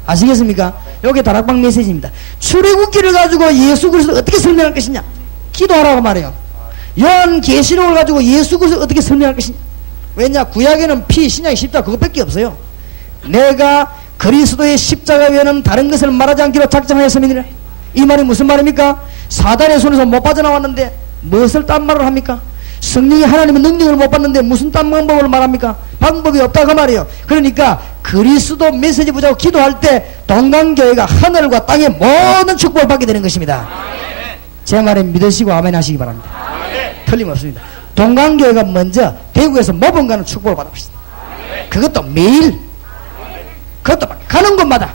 아시겠습니까? 여기 다락방 메시지입니다. 출애굽기를 가지고 예수 그리스도를 어떻게 설명할 것이냐, 기도하라고 말해요. 요한계시록을 가지고 예수 그리스도를 어떻게 설명할 것이냐. 왜냐? 구약에는 피, 신약에 십자가 그것밖에 없어요. 내가 그리스도의 십자가 외에는 다른 것을 말하지 않기로 작정하였음이니라. 이 말이 무슨 말입니까? 사단의 손에서 못 빠져나왔는데 무엇을 딴 말을 합니까? 성령이 하나님의 능력을 못 받는데 무슨 딴 방법을 말합니까? 방법이 없다고 말이에요. 그러니까 그리스도 메시지 붙잡고 기도할 때 동강교회가 하늘과 땅의 모든 축복을 받게 되는 것입니다. 제 말에 믿으시고 아멘 하시기 바랍니다. 틀림없습니다. 동강교회가 먼저 대구에서 모범가는 축복을 받아봅시다. 그것도 매일, 그것도 가는 곳마다,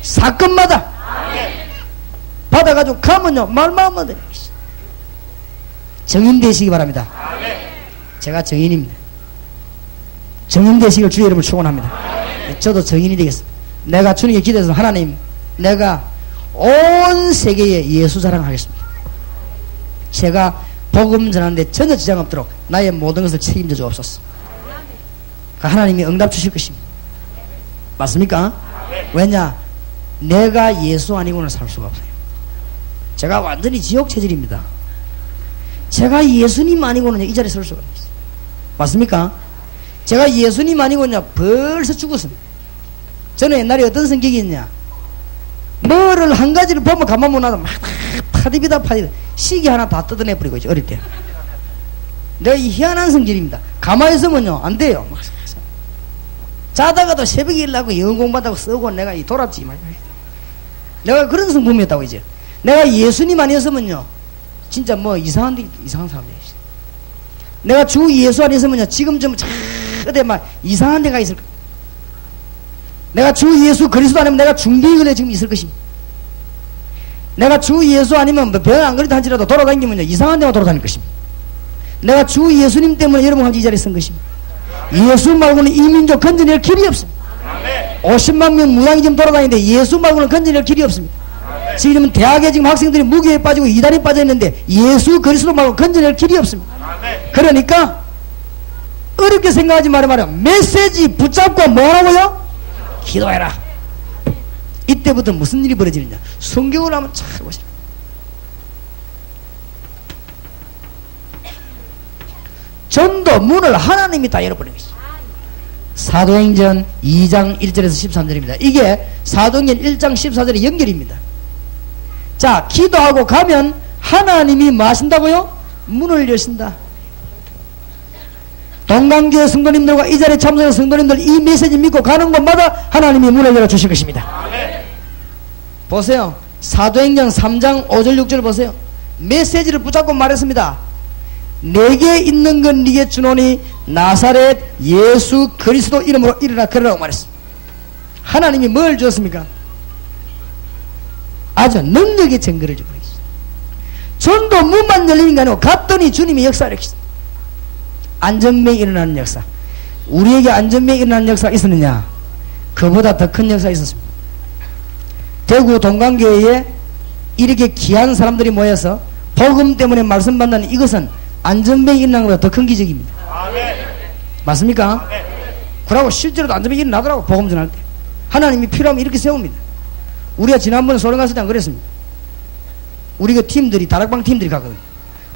사건마다 받아가지고 가면요 말만 하면 됩니다. 정인 되시기 바랍니다. 제가 정인입니다. 정인 되시길 주의 이름을 축원합니다. 저도 정인이 되겠습니다. 내가 주님께 기도해서 하나님, 내가 온 세계에 예수 자랑하겠습니다. 제가 복음 전하는데 전혀 지장 없도록 나의 모든 것을 책임져 주옵소서. 하나님이 응답 주실 것입니다. 맞습니까? 왜냐? 내가 예수 아니고는 살 수가 없어요. 제가 완전히 지옥 체질입니다. 제가 예수님 아니고는 이 자리에 설 수가 없어요. 맞습니까? 제가 예수님 아니고는 벌써 죽었습니다. 저는 옛날에 어떤 성격이 있냐, 뭐를 한 가지를 보면 가만 못 놔도 막 파디비다 시계 하나 다 뜯어내버리고 있죠. 어릴 때 내가 이 희한한 성질입니다. 가만히 있으면요 안 돼요. 막 자다가도 새벽에 일어나고 영어 공부한다고 쓰고 내가 이 돌았지. 내가 그런 성품이었다고. 이제 내가 예수님 아니었으면요 진짜 뭐 이상한 사람이에요. 내가 주 예수 아니었으면요 지금쯤 어디 막 이상한 데가 있을 거예요. 내가 주 예수 그리스도 아니면 내가 중비근에 지금 있을 것입니다. 내가 주 예수 아니면 병 안 걸리다 할지라도 돌아다니면요 이상한 데만 돌아다닐 것입니다. 내가 주 예수님 때문에 여러분과 이 자리에 쓴 것입니다. 예수 말고는 이 민족 건져낼 길이 없습니다. 50만 명 무당이 지금 돌아다니는데 예수 말고는 건져낼 길이 없습니다. 지금 대학에 지금 학생들이 무기에 빠지고 이단에 빠져 있는데 예수 그리스도 말고 건져낼 길이 없습니다. 그러니까 어렵게 생각하지 말아요. 메시지 붙잡고 뭐라고요? 기도해라. 이때부터 무슨 일이 벌어지느냐. 성경을 한번 잘 보시라. 전도 문을 하나님이 다 열어버린 것이죠. 사도행전 2장 1절에서 13절입니다. 이게 사도행전 1장 14절의 연결입니다. 자, 기도하고 가면 하나님이 뭐 하신다고요? 문을 여신다. 동강교회 성도님들과 이 자리에 참석한 성도님들 이 메시지 믿고 가는 곳마다 하나님이 문을 열어주실 것입니다. 아멘. 보세요. 사도행전 3장 5절 6절 보세요. 메시지를 붙잡고 말했습니다. 내게 있는 건 네게 주노니 나사렛 예수 그리스도 이름으로 일어나 걸으라고 말했습니다. 하나님이 뭘 주었습니까? 아주 능력의 증거를 주고 있습니다. 전도 문만 열리는 게 아니고 갔더니 주님이 역사를 했습니다. 안전병이 일어나는 역사. 우리에게 안전병이 일어나는 역사가 있었느냐? 그보다 더 큰 역사가 있었습니다. 대구 동강교회에 이렇게 귀한 사람들이 모여서 복음 때문에 말씀 받는 이것은 안전병이 일어나는 것보다 더 큰 기적입니다. 아멘. 맞습니까? 아멘. 그러고 실제로도 안전병이 일어나더라고. 복음 전할 때 하나님이 필요하면 이렇게 세웁니다. 우리가 지난번에 소련 갔을 때 그랬습니다. 우리 그 팀들이 다락방 팀들이 가거든요.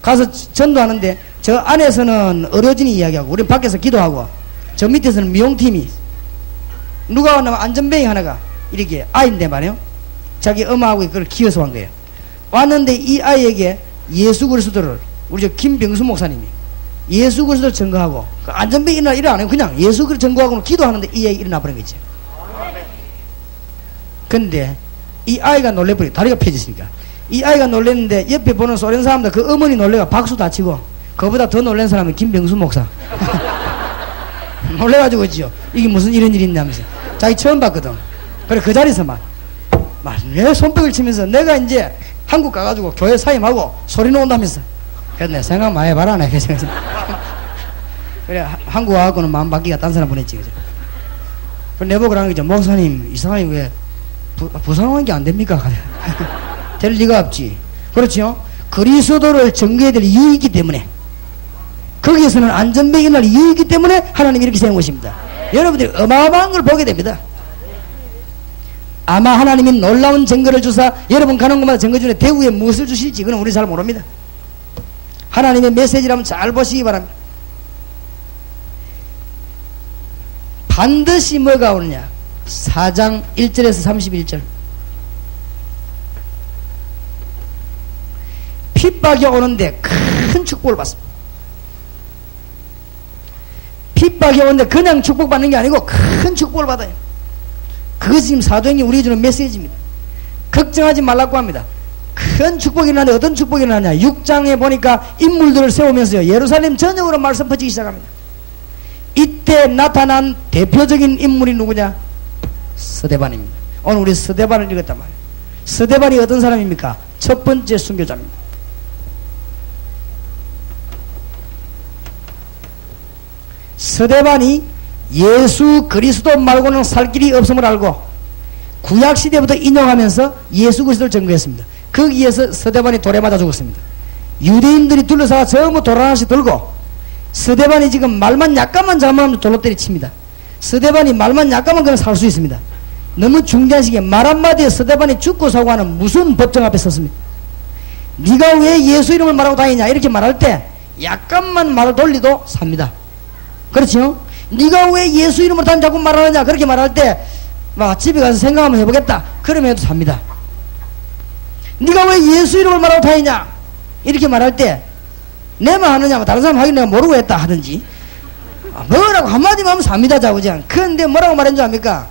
가서 전도하는데 저 안에서는 어려진이 이야기하고 우리 밖에서 기도하고 저 밑에서는 미용팀이 누가 왔냐면 안전병이 하나가 이렇게 아이인데 말이에요. 자기 엄마하고 그걸 키워서 한 거예요. 왔는데 이 아이에게 예수 그리스도를 우리 저 김병수 목사님이 예수 그리스도를 증거하고 그 안전병이 일어 안 해요. 그냥 예수 그리스도 증거하고는 기도하는데 이 아이가 일어나 버린 거지. 근데 이 아이가 놀래버리고 다리가 펴졌으니까 이 아이가 놀랬는데 옆에 보는 소련 사람들 그 어머니 놀래가 박수 다 치고 그보다 더 놀란 사람은 김병수 목사 놀래가지고 있지요. 이게 무슨 이런 일이 있냐면서 자기 처음 봤거든. 그래 그 자리에서 내 손뼉을 치면서 내가 이제 한국 가가지고 교회 사임하고 소리 놓는다면서 그래서 내 생각 많이 해봐라. 그래 한국 와갖고는 마음 바뀌가 딴 사람 보냈지. 그죠? 그래 내보고 하는 거죠. 목사님 이 사람이 왜 부상한 게 안 됩니까? 될 리가 없지. 그렇죠? 그리스도를 증거해야 될 이유가 있기 때문에 거기에서는 안전병이 날 이유가 있기 때문에 하나님이 이렇게 세운 것입니다. 여러분들이 어마어마한 걸 보게 됩니다. 아마 하나님이 놀라운 증거를 주사 여러분 가는 곳마다 증거 중에 대우에 무엇을 주실지 그건 우리 잘 모릅니다. 하나님의 메시지라면 잘 보시기 바랍니다. 반드시 뭐가 오느냐? 4장 1절에서 31절 핍박이 오는데 큰 축복을 받습니다. 핍박이 오는데 그냥 축복받는 게 아니고 큰 축복을 받아요. 그것이 지금 사도행전이 우리에게 주는 메시지입니다. 걱정하지 말라고 합니다. 큰 축복이 일어나는데 어떤 축복이 일어나냐? 6장에 보니까 인물들을 세우면서요 예루살렘 전역으로 말씀 퍼지기 시작합니다. 이때 나타난 대표적인 인물이 누구냐? 스데반입니다. 오늘 우리 스데반을 읽었단 말이에요. 스데반이 어떤 사람입니까? 첫 번째 순교자입니다. 스데반이 예수 그리스도 말고는 살 길이 없음을 알고 구약시대부터 인용하면서 예수 그리스도를 증거했습니다. 거기에서 스데반이 돌에 맞아 죽었습니다. 유대인들이 둘러싸아 전부 돌 하나씩 들고 스데반이 지금 말만 약간만 잘못하면 돌로 때리칩니다. 스데반이 말만 약간만 그냥 살 수 있습니다. 너무 중대한 시기에 말 한마디에 스데반이 죽고 사고하는 무슨 법정 앞에 섰습니다. 네가 왜 예수 이름을 말하고 다니냐 이렇게 말할 때 약간만 말을 돌리도 삽니다. 그렇죠? 네가 왜 예수 이름으로 자꾸 말하느냐 그렇게 말할 때 막 집에 가서 생각 한번 해보겠다 그러면 해도 삽니다. 네가 왜 예수 이름을 말하고 다니냐 이렇게 말할 때 내만 하느냐 다른 사람 하긴 내가 모르고 했다 하든지 뭐라고 한마디만 하면 삽니다. 자우지간. 그런데 뭐라고 말한 줄 압니까?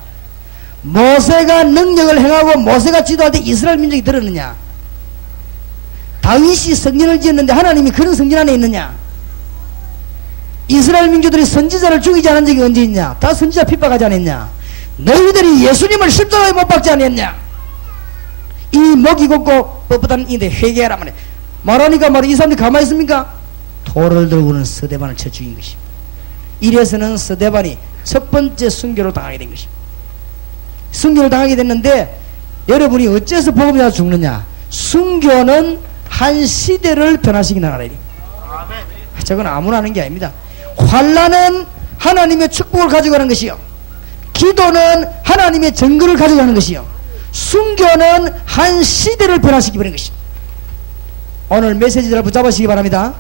모세가 능력을 행하고 모세가 지도할 때 이스라엘 민족이 들었느냐? 다윗이 성전을 지었는데 하나님이 그런 성전 안에 있느냐? 이스라엘 민족들이 선지자를 죽이지 않은 적이 언제 있냐? 다 선지자 핍박하지 않았냐? 너희들이 예수님을 십자가에 못 박지 않았냐? 이 목이 곱고 뻣뻣한 이인데 회개하라 말해. 말하니까 이 사람들이 가만히 있습니까? 돌을 들고는 스데반을 쳐 죽인 것입니다. 이래서는 스데반이 첫 번째 순교를 당하게 된 것입니다. 순교를 당하게 됐는데 여러분이 어째서 복음이 나서 죽느냐? 순교는 한 시대를 변화시키는 나라입니다. 저건 아무나 하는 게 아닙니다. 환난은 하나님의 축복을 가져가는 것이요, 기도는 하나님의 증거를 가져가는 것이요, 순교는 한 시대를 변화시키는 것이요. 오늘 메시지를 붙잡으시기 바랍니다.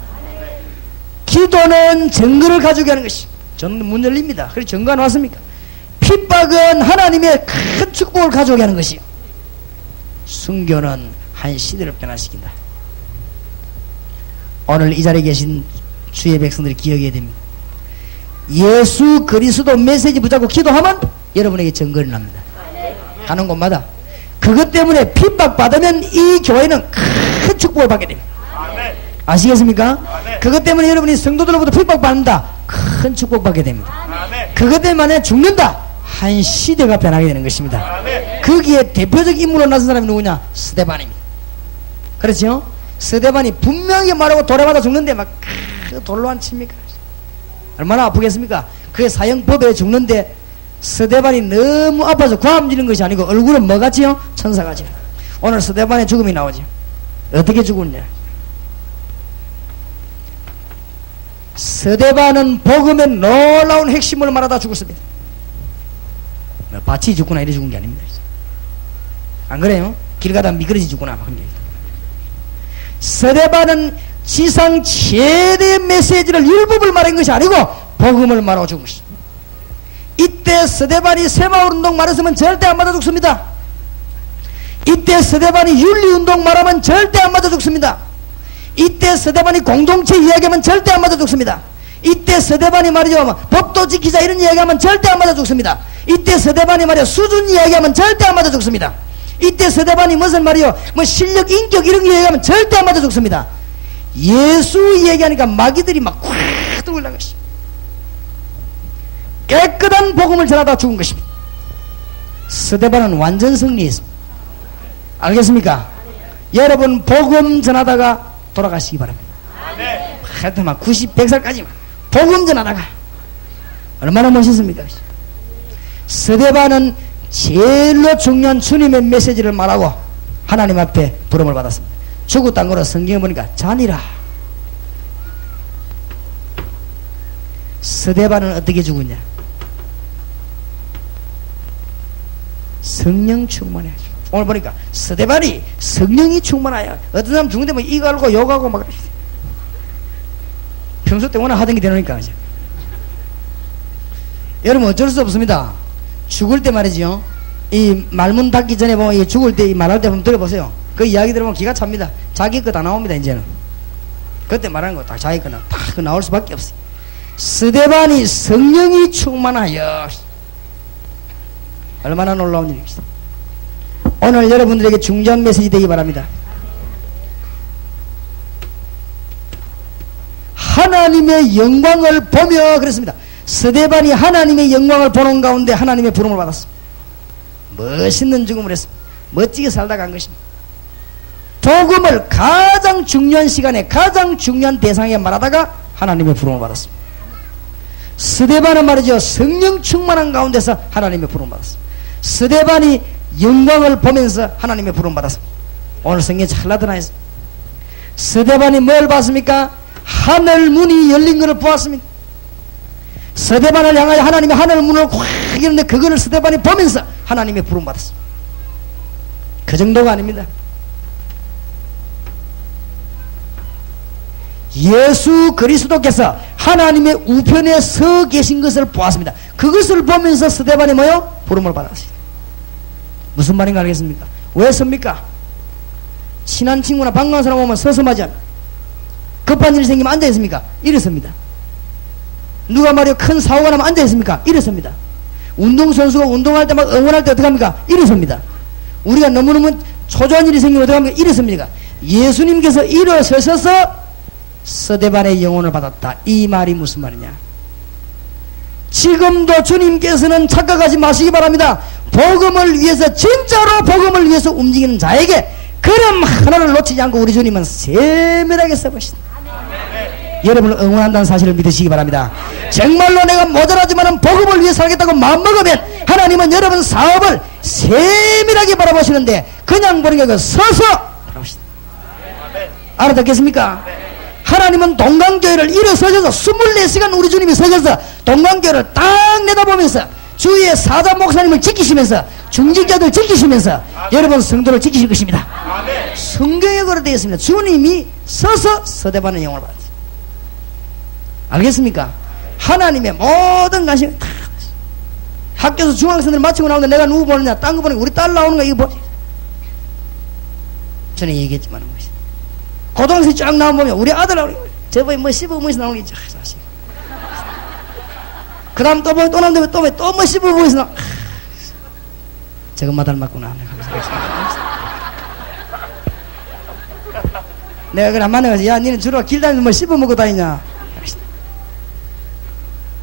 기도는 증거를 가져가는 것이요. 저는 문 열립니다. 그래서 증거가 나왔습니까? 핍박은 하나님의 큰 축복을 가져오게 하는 것이요, 순교는 한 시대를 변화시킨다. 오늘 이 자리에 계신 주의 백성들이 기억해야 됩니다. 예수 그리스도 메시지 붙잡고 기도하면 여러분에게 증거를 납니다. 가는 곳마다. 그것 때문에 핍박받으면 이 교회는 큰 축복을 받게 됩니다. 아시겠습니까? 그것 때문에 여러분이 성도들로부터 핍박받는다, 큰 축복받게 됩니다. 그것 때문에 죽는다, 한 시대가 변하게 되는 것입니다. 거기에 대표적 인물로 나선 사람이 누구냐? 스데반입니다. 그렇죠? 스데반이 분명히 말하고 돌에 죽는데 막 돌로 안 칩니까? 얼마나 아프겠습니까? 그게 사형법에 죽는데 스데반이 너무 아파서 고함지는 것이 아니고 얼굴은 뭐같지요? 천사같이. 오늘 스데반의 죽음이 나오죠. 어떻게 죽었냐? 스데반은 복음의 놀라운 핵심을 말하다 죽었습니다. 밭이 죽거나 이래 죽은 게 아닙니다. 안 그래요? 길 가다 미끄러지 죽거나 막 그런 게. 스데반은 지상 최대 메시지를 율법을 말한 것이 아니고 복음을 말하고 죽은 것입니다. 이때 스데반이 새마을운동 말했으면 절대 안 맞아 죽습니다. 이때 스데반이 윤리운동 말하면 절대 안 맞아 죽습니다. 이때 스데반이 공동체 이야기하면 절대 안 맞아 죽습니다. 이때 스데반이 말이죠, 법도 지키자 이런 이야기하면 절대 안 맞아 죽습니다. 이때 스데반이 말이요, 수준 이야기하면 절대 안 맞아 죽습니다. 이때 스데반이 무슨 말이요, 뭐 실력, 인격 이런 거 이야기하면 절대 안 맞아 죽습니다. 예수 이야기하니까 마귀들이 막 확 들어올라간 것입니다. 깨끗한 복음을 전하다 죽은 것입니다. 스데반은 완전 승리했습니다. 알겠습니까? 여러분 복음 전하다가 돌아가시기 바랍니다. 하여튼 막 90, 100살까지 복음 전하다가 얼마나 멋있습니까? 스데반은 제일로 중요한 주님의 메시지를 말하고 하나님 앞에 부름을 받았습니다. 죽었다는 거로 성경에 보니까 잔이라. 스데반은 어떻게 죽었냐? 성령 충만해. 오늘 보니까 스데반이 성령이 충만하여 어떤 사람 죽는데 뭐 이거 알고 욕하고 막 평소 때 워낙 하던 게 되니까. 여러분 어쩔 수 없습니다. 죽을 때 말이죠, 이 말문 닫기 전에 보면 죽을 때 이 말할 때 한번 들어보세요. 그 이야기 들으면 기가 찹니다. 자기 거 다 나옵니다. 이제는 그때 말하는 거 다 자기 거나 다 나올 수밖에 없어요. 스데반이 성령이 충만하여. 얼마나 놀라운 일입니다. 오늘 여러분들에게 중요한 메시지 되기 바랍니다. 하나님의 영광을 보며 그랬습니다. 스데반이 하나님의 영광을 보는 가운데 하나님의 부름을 받았습니다. 멋있는 죽음을 했습니다. 멋지게 살다 간 것입니다. 복음을 가장 중요한 시간에 가장 중요한 대상에 말하다가 하나님의 부름을 받았습니다. 스데반은 말이죠, 성령 충만한 가운데서 하나님의 부름을 받았습니다. 스데반이 영광을 보면서 하나님의 부름을 받았습니다. 오늘 성경에 잘 나타나있습니다. 스데반이 뭘 봤습니까? 하늘 문이 열린 것을 보았습니다. 스데반을 향하여 하나님의 하늘 문을 확 열었는데 그거를 스데반이 보면서 하나님의 부름 받았습니다. 그 정도가 아닙니다. 예수 그리스도께서 하나님의 우편에 서 계신 것을 보았습니다. 그것을 보면서 스데반이 뭐요? 부름을 받았습니다. 무슨 말인가 알겠습니까? 왜 섭니까? 친한 친구나 반가운 사람 오면 서서 맞지 않아. 급한 일이 생기면 앉아있습니까? 일어섭니다. 누가 말이요 큰 사고가 나면 앉아있습니까? 일어섭니다. 운동선수가 운동할 때 막 응원할 때 어떻게 합니까? 일어섭니다. 우리가 너무너무 초조한 일이 생기면 어떻게 합니까? 일어섭니까? 예수님께서 일어서셔서 스데반의 영혼을 받았다. 이 말이 무슨 말이냐? 지금도 주님께서는 착각하지 마시기 바랍니다. 복음을 위해서, 진짜로 복음을 위해서 움직이는 자에게 걸음 하나를 놓치지 않고 우리 주님은 세밀하게 써보신다. 여러분을 응원한다는 사실을 믿으시기 바랍니다. 정말로 내가 모자라지만 복음을 위해 살겠다고 마음먹으면 하나님은 여러분 사업을 세밀하게 바라보시는데 그냥 보는 게 아니라 서서 바라보신다. 알아듣겠습니까? 하나님은 동강교회를 일어서셔서 24시간 우리 주님이 서셔서 동강교회를 딱 내다보면서 주위의 사자 목사님을 지키시면서 중직자들 지키시면서 여러분 성도를 지키실 것입니다. 성경에 그렇게 되어 있습니다. 주님이 서서 서대반의 영혼을 받았어요. 알겠습니까? 하나님의 모든 관심이 다 학교에서 중학생들 마치고 나오는데 내가 누구 보느냐? 딴 거 보니까 우리 딸 나오는 거 이거 보지. 전에 얘기했지만 고등학생 쫙 나오면 우리 아들 나오는 거 저번에 뭐 15분에서 나오는 게 있죠. 그 다음 또 보면 또 나오는데 또 뭐 15분에서 나오는 저것만 닮았구나. 내가 그래 한 만나가지고 야 니는 주로 길 다니면서 뭐 씹어 먹고 다니냐.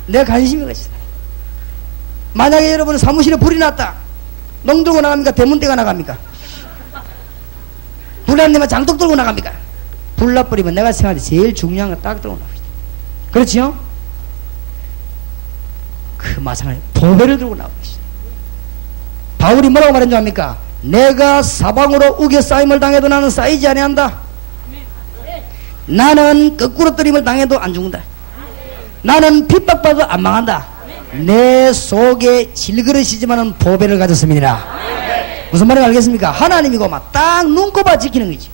내가 관심이 가지. 만약에 여러분 사무실에 불이 났다. 농 들고 나갑니까? 대문대가 나갑니까? 불 안 내면 장독 들고 나갑니까? 불 나버리면 내가 생각할 때 제일 중요한 거 딱 들고 나갑니다. 그렇지요? 그 마찬가지 보배를 들고 나옵니다. 바울이 뭐라고 말한 줄 압니까? 내가 사방으로 우겨 쌓임을 당해도 나는 쌓이지 아니한다. 나는 거꾸로 뜨림을 당해도 안 죽는다. 나는 핍박받아도 안 망한다. 내 속에 질그릇이지만은 보배를 가졌습니다. 무슨 말인지 알겠습니까? 하나님이고 막 딱 눈꼽아 지키는 거지.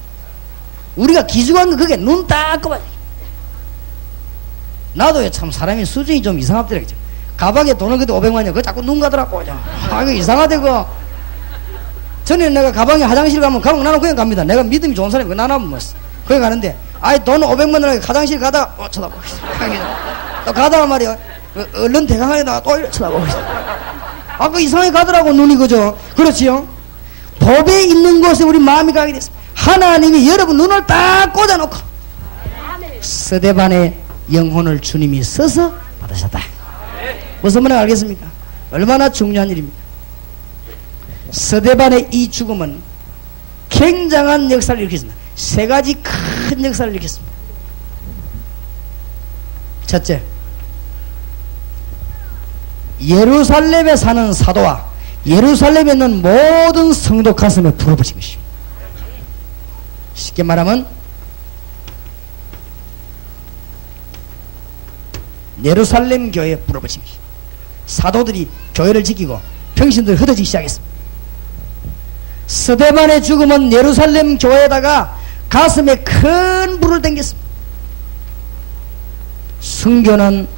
우리가 기죽한 거 그게 눈 딱 꼽아 지키. 나도 참 사람이 수준이 좀 이상하더라고요. 가방에 돈을 그때 500만이야. 그거 자꾸 눈 가더라고. 아, 이거 이상하대, 그거. 전에 내가 가방에 화장실 가면 가방 나는 그냥 갑니다. 내가 믿음이 좋은 사람이 나나면 뭐. 그냥 가는데, 아이, 돈 500만원에 화장실 가다가, 쳐다보고 있어. 또 가다가 말이야. 얼른 대강하에다가 또 이렇게 쳐다보고 있어. 아, 그 이상하게 가더라고, 눈이 그죠? 그렇지요? 법에 있는 곳에 우리 마음이 가게 됐습니다. 하나님이 여러분 눈을 딱 꽂아놓고, 스데반의 영혼을 주님이 써서 받으셨다. 무슨 말인지 알겠습니까? 얼마나 중요한 일입니까? 스데반의 이 죽음은 굉장한 역사를 일으켰습니다. 세 가지 큰 역사를 일으켰습니다. 첫째, 예루살렘에 사는 사도와 예루살렘에 있는 모든 성도 가슴에 불을 붙인 것입니다. 쉽게 말하면 예루살렘 교회에 불을 붙인 것입니다. 사도들이 교회를 지키고 평신들이 흩어지기 시작했습니다. 스데반의 죽음은 예루살렘 교회에다가 가슴에 큰 불을 땡겼습니다. 순교는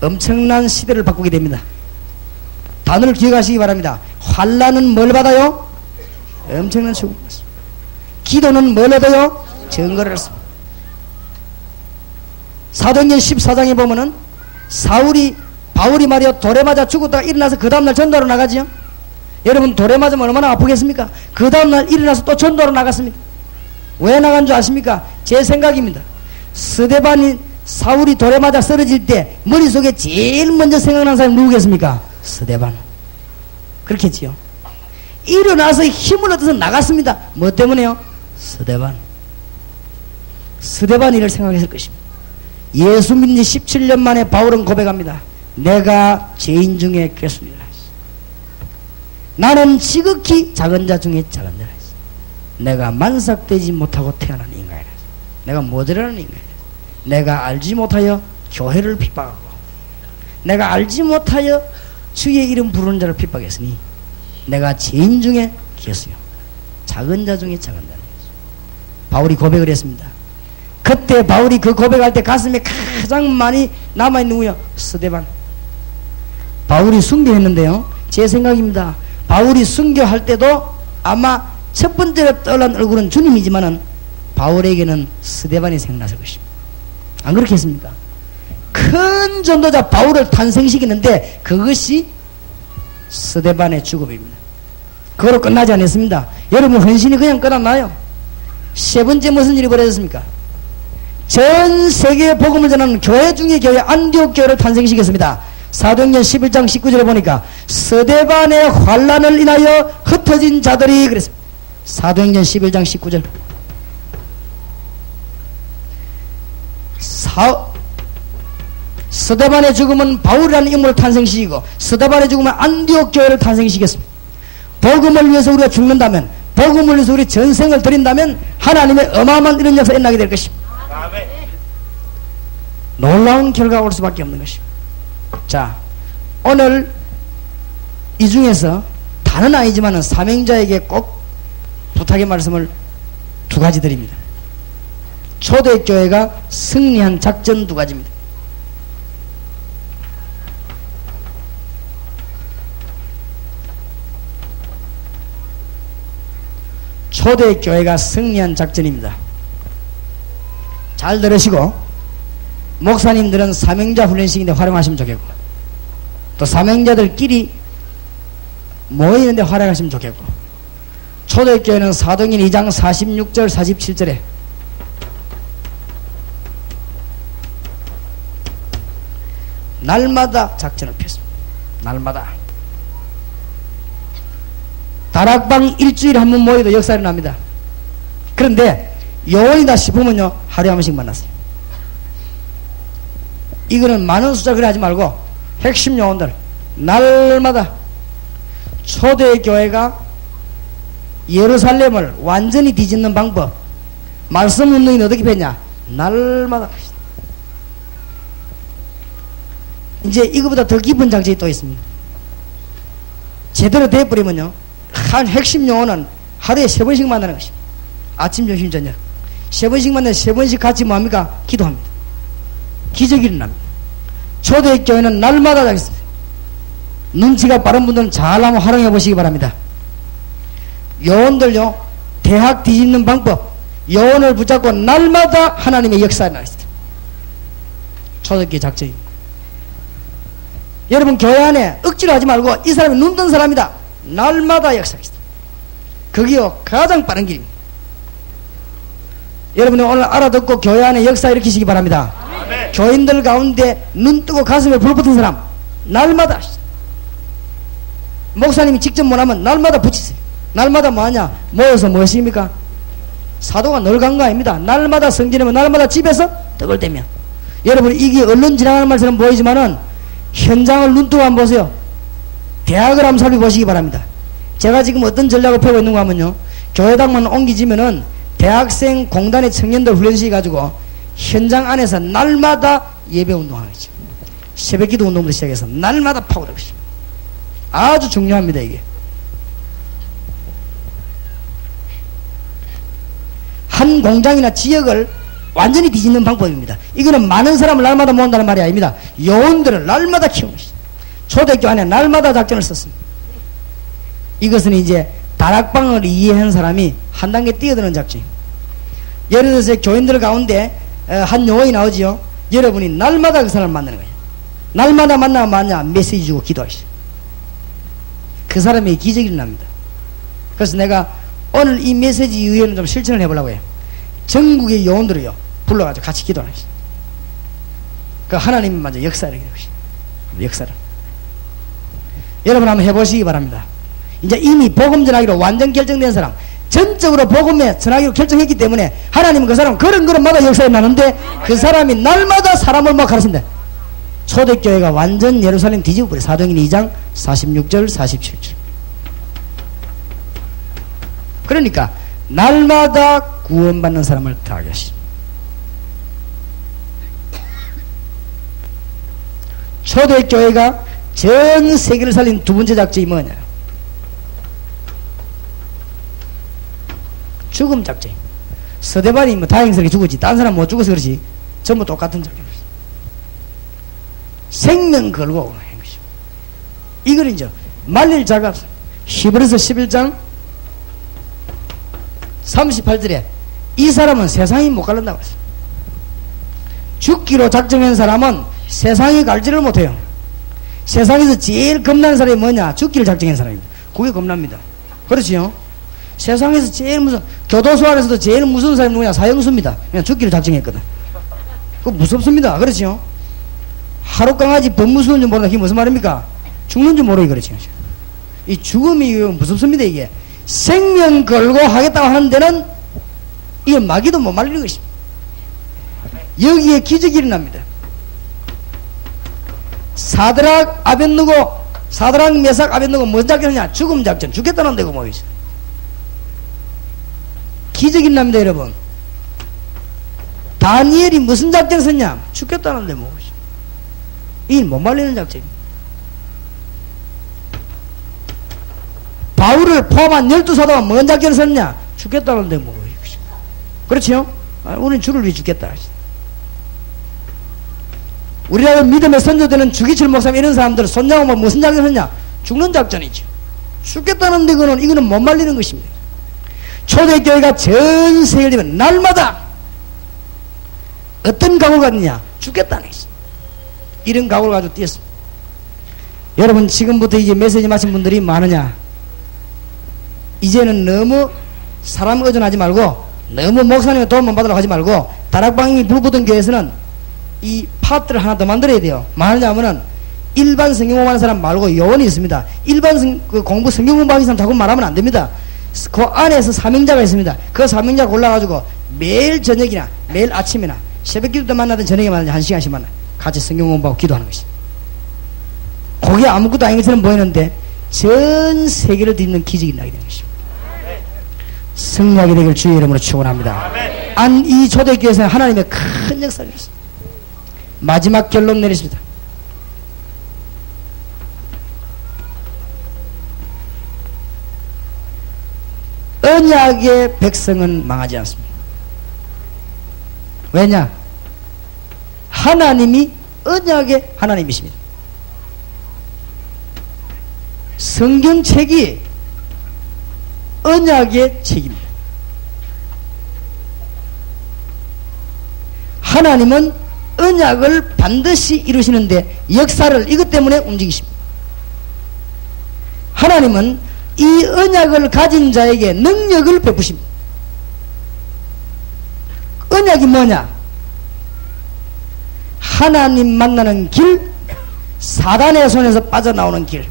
엄청난 시대를 바꾸게 됩니다. 단어를 기억하시기 바랍니다. 환난은 뭘 받아요? 엄청난 죽음을 받습니다. 기도는 뭘 얻어요? 증거를 얻습니다. 사도행전 14장에 보면은 바울이 말이요 돌에 맞아 죽었다가 일어나서 그 다음날 전도하러 나가지요. 여러분 돌에 맞으면 얼마나 아프겠습니까? 그 다음날 일어나서 또 전도하러 나갔습니다. 왜 나간 줄 아십니까? 제 생각입니다. 사울이 돌에 맞아 쓰러질 때 머릿속에 제일 먼저 생각난 사람이 누구겠습니까? 스데반. 그렇겠지요. 일어나서 힘을 얻어서 나갔습니다. 뭐 때문에요? 스데반 일을 생각했을 것입니다. 예수 믿는 지 17년 만에 바울은 고백합니다. 내가 죄인 중에 괴순이라 했어. 나는 지극히 작은 자 중에 작은 자라 했어. 내가 만삭되지 못하고 태어난 인간이라 했어. 내가 모자라는 인간이라 했어. 내가 알지 못하여 교회를 핍박하고 내가 알지 못하여 주의 이름 부르는 자를 핍박했으니 내가 죄인 중에 괴수요 작은 자 중에 작은 자라 했어. 바울이 고백을 했습니다. 그때 바울이 그 고백할 때 가슴에 가장 많이 남아있는 누구요? 스데반. 바울이 순교했는데요, 제 생각입니다. 바울이 순교할 때도 아마 첫 번째로 떠올란 얼굴은 주님이지만은 바울에게는 스데반이 생각났을 것입니다. 안 그렇겠습니까? 큰 전도자 바울을 탄생시키는데 그것이 스데반의 죽음입니다. 그거로 끝나지 않았습니다. 여러분 헌신이 그냥 끝났나요? 세 번째 무슨 일이 벌어졌습니까? 전 세계에 복음을 전하는 교회 중에 교회 안디옥 교회를 탄생시켰습니다. 사도행전 11장 19절에 보니까 스데반의 환난을 인하여 흩어진 자들이 그랬습니다. 사도행전 11장 19절. 스데반의 죽음은 바울이라는 인물을 탄생시키고 스데반의 죽음은 안디옥 교회를 탄생시켰습니다. 복음을 위해서 우리가 죽는다면, 복음을 위해서 우리 전생을 드린다면 하나님의 어마어마한 이런 역사가 일어나게 될 것입니다. 놀라운 결과가 올 수밖에 없는 것입니다. 자, 오늘 이 중에서 다는 아니지만 사명자에게 꼭 부탁의 말씀을 두 가지 드립니다. 초대교회가 승리한 작전 두 가지입니다. 초대교회가 승리한 작전입니다. 잘 들으시고 목사님들은 사명자 훈련식인데 활용하시면 좋겠고 또 사명자들끼리 모이는데 활용하시면 좋겠고 초대교회는 사도행전 2장 46절 47절에 날마다 작전을 폈습니다. 날마다 다락방 일주일에 한 번 모여도 역사가 납니다. 그런데 요원이다 싶으면요 하루에 한 번씩 만났어요. 이거는 많은 숫자 그래 하지 말고 핵심 요원들 날마다 초대교회가 예루살렘을 완전히 뒤집는 방법 말씀 운동이 어떻게 폈냐 날마다 이제 이거보다 더 깊은 장치가 또 있습니다. 제대로 돼버리면요 한 핵심 요원은 하루에 3번씩 만나는 것입니다. 아침 점심 저녁 3번씩 만나 3번씩 같이 뭐합니까? 기도합니다. 기적이 일어납니다. 초대교회는 날마다 하겠습니다. 눈치가 빠른 분들은 잘 한번 활용해 보시기 바랍니다. 요원들요 대학 뒤집는 방법 요원을 붙잡고 날마다 하나님의 역사에 나있습니다. 초대교회 작전입니다. 여러분 교회 안에 억지로 하지 말고 이 사람이 눈 뜬 사람이다 날마다 역사가 있습니다. 그게요 가장 빠른 길입니다. 여러분이 오늘 알아듣고 교회 안에 역사 일으키시기 바랍니다. 네. 교인들 가운데 눈 뜨고 가슴에 불 붙은 사람 날마다 목사님이 직접 못하면 날마다 붙이세요. 날마다 뭐하냐 모여서 무엇입니까? 사도가 늘 간 거 아닙니다. 날마다 성전이면 날마다 집에서 떡을 떼면 여러분 이게 언론 지나가는 말처럼 보이지만은 현장을 눈뜨고 한번 보세요. 대학을 한번 살펴보시기 바랍니다. 제가 지금 어떤 전략을 펴고 있는가 하면요 교회당만 옮기지면은 대학생 공단의 청년들 훈련시켜 가지고 현장 안에서 날마다 예배 운동하겠죠. 새벽기도 운동부터 시작해서 날마다 파고들 것입니다. 아주 중요합니다. 이게 한 공장이나 지역을 완전히 뒤집는 방법입니다. 이거는 많은 사람을 날마다 모은다는 말이 아닙니다. 요원들을 날마다 키우는 것입니다. 초대교회 안에 날마다 작전을 썼습니다. 이것은 이제 다락방을 이해한 사람이 한 단계 뛰어드는 작전입니다. 예를 들어서 교인들 가운데 한 요원이 나오지요. 여러분이 날마다 그 사람을 만나는 거예요. 날마다 만나면 뭐냐 메시지 주고 기도하시죠. 그 사람의 기적이 일어납니다. 그래서 내가 오늘 이 메시지 이후에는 좀 실천을 해보려고 해요. 전국의 요원들을요 불러가지고 같이 기도하시죠. 그 하나님이 먼저 역사를 해주시죠. 역사를 여러분 한번 해보시기 바랍니다. 이제 이미 복음 전하기로 완전 결정된 사람 전적으로 복음에 전하기로 결정했기 때문에 하나님은 그 사람 그런 역사에 나는데 그 사람이 날마다 사람을 막 가르친다. 초대교회가 완전 예루살렘 뒤집어버려. 사도행전 2장 46절 47절. 그러니까 날마다 구원받는 사람을 더하게 하시죠. 초대교회가 전 세계를 살린 두 번째 작전이 뭐냐? 죽음 작전입니다. 서대반이 뭐 다행스럽게 죽었지 딴 사람 못 죽어서 그렇지 전부 똑같은 작전입니다. 생명 걸고 하는 것이죠. 이걸 이제 말릴 자가 없어요. 히브리서 11장 38절에 이 사람은 세상이 못 갈른다고 했어요. 죽기로 작정한 사람은 세상이 갈지를 못해요. 세상에서 제일 겁나는 사람이 뭐냐? 죽기를 작정한 사람입니다. 그게 겁납니다. 그렇지요? 세상에서 제일 무슨 교도소 안에서도 제일 무서운 사람이 누구냐? 사형수입니다. 그냥 죽기를 작정했거든. 그거 무섭습니다. 그렇지요? 하루 강아지 법무수는 줄 모른다. 그게 무슨 말입니까? 죽는 줄 모르기 그렇지. 이 죽음이 무섭습니다. 이게 생명 걸고 하겠다고 하는 데는 이게 마귀도 못 말리는 것입니다. 여기에 기적이 일어납니다. 사드락 메삭 아벳느고 뭔 작전이냐? 죽음 작전. 죽겠다는 데고 뭐이죠. 기적이 일어납니다. 여러분 다니엘이 무슨 작전을 썼냐? 죽겠다는데 뭐. 이 못 말리는 작전입니다. 바울을 포함한 12사도가 뭔 작전을 썼냐? 죽겠다는데 뭐. 그렇지요? 우리는 주를 위해 죽겠다. 우리나라 믿음의 선조들은 주기철 목사님 이런 사람들은 손잡으면 무슨 작전을 했냐? 죽는 작전이죠. 죽겠다는데 이거는 못 말리는 것입니다. 초대교회가 전 세계를 되면 날마다 어떤 각오가 있느냐? 죽겠다는 것입니다. 이런 각오를 가지고 뛰었습니다. 여러분 지금부터 이제 메시지 마신 분들이 많으냐? 이제는 너무 사람 의존하지 말고 너무 목사님의 도움만 받으려고 하지 말고 다락방이 불붙은 교회에서는 이 파트를 하나 더 만들어야 돼요. 뭐하냐면은 일반 성경 공부하는 사람 말고 요원이 있습니다. 일반 공부 성경 공부하는 사람 자꾸 말하면 안 됩니다. 그 안에서 사명자가 있습니다. 그 사명자 골라가지고 매일 저녁이나 매일 아침이나 새벽 기도 때 만나든 저녁에 만나든 1시간씩 만나 같이 성경 공부하고 기도하는 것입니다. 그게 아무것도 아닌 것처럼 보이는데 전 세계를 뒤집는 기적이 나게 되는 것입니다. 승리하게 되길 주의 이름으로 축원합니다. 이 초대교회에서는 하나님의 큰 역사를 했습니다. 마지막 결론 내리십니다. 언약의 백성은 망하지 않습니다. 왜냐? 하나님이 언약의 하나님이십니다. 성경책이 언약의 책입니다. 하나님은 언약을 반드시 이루시는데 역사를 이것 때문에 움직이십니다. 하나님은 이 언약을 가진 자에게 능력을 베푸십니다. 언약이 뭐냐? 하나님 만나는 길, 사단의 손에서 빠져나오는 길.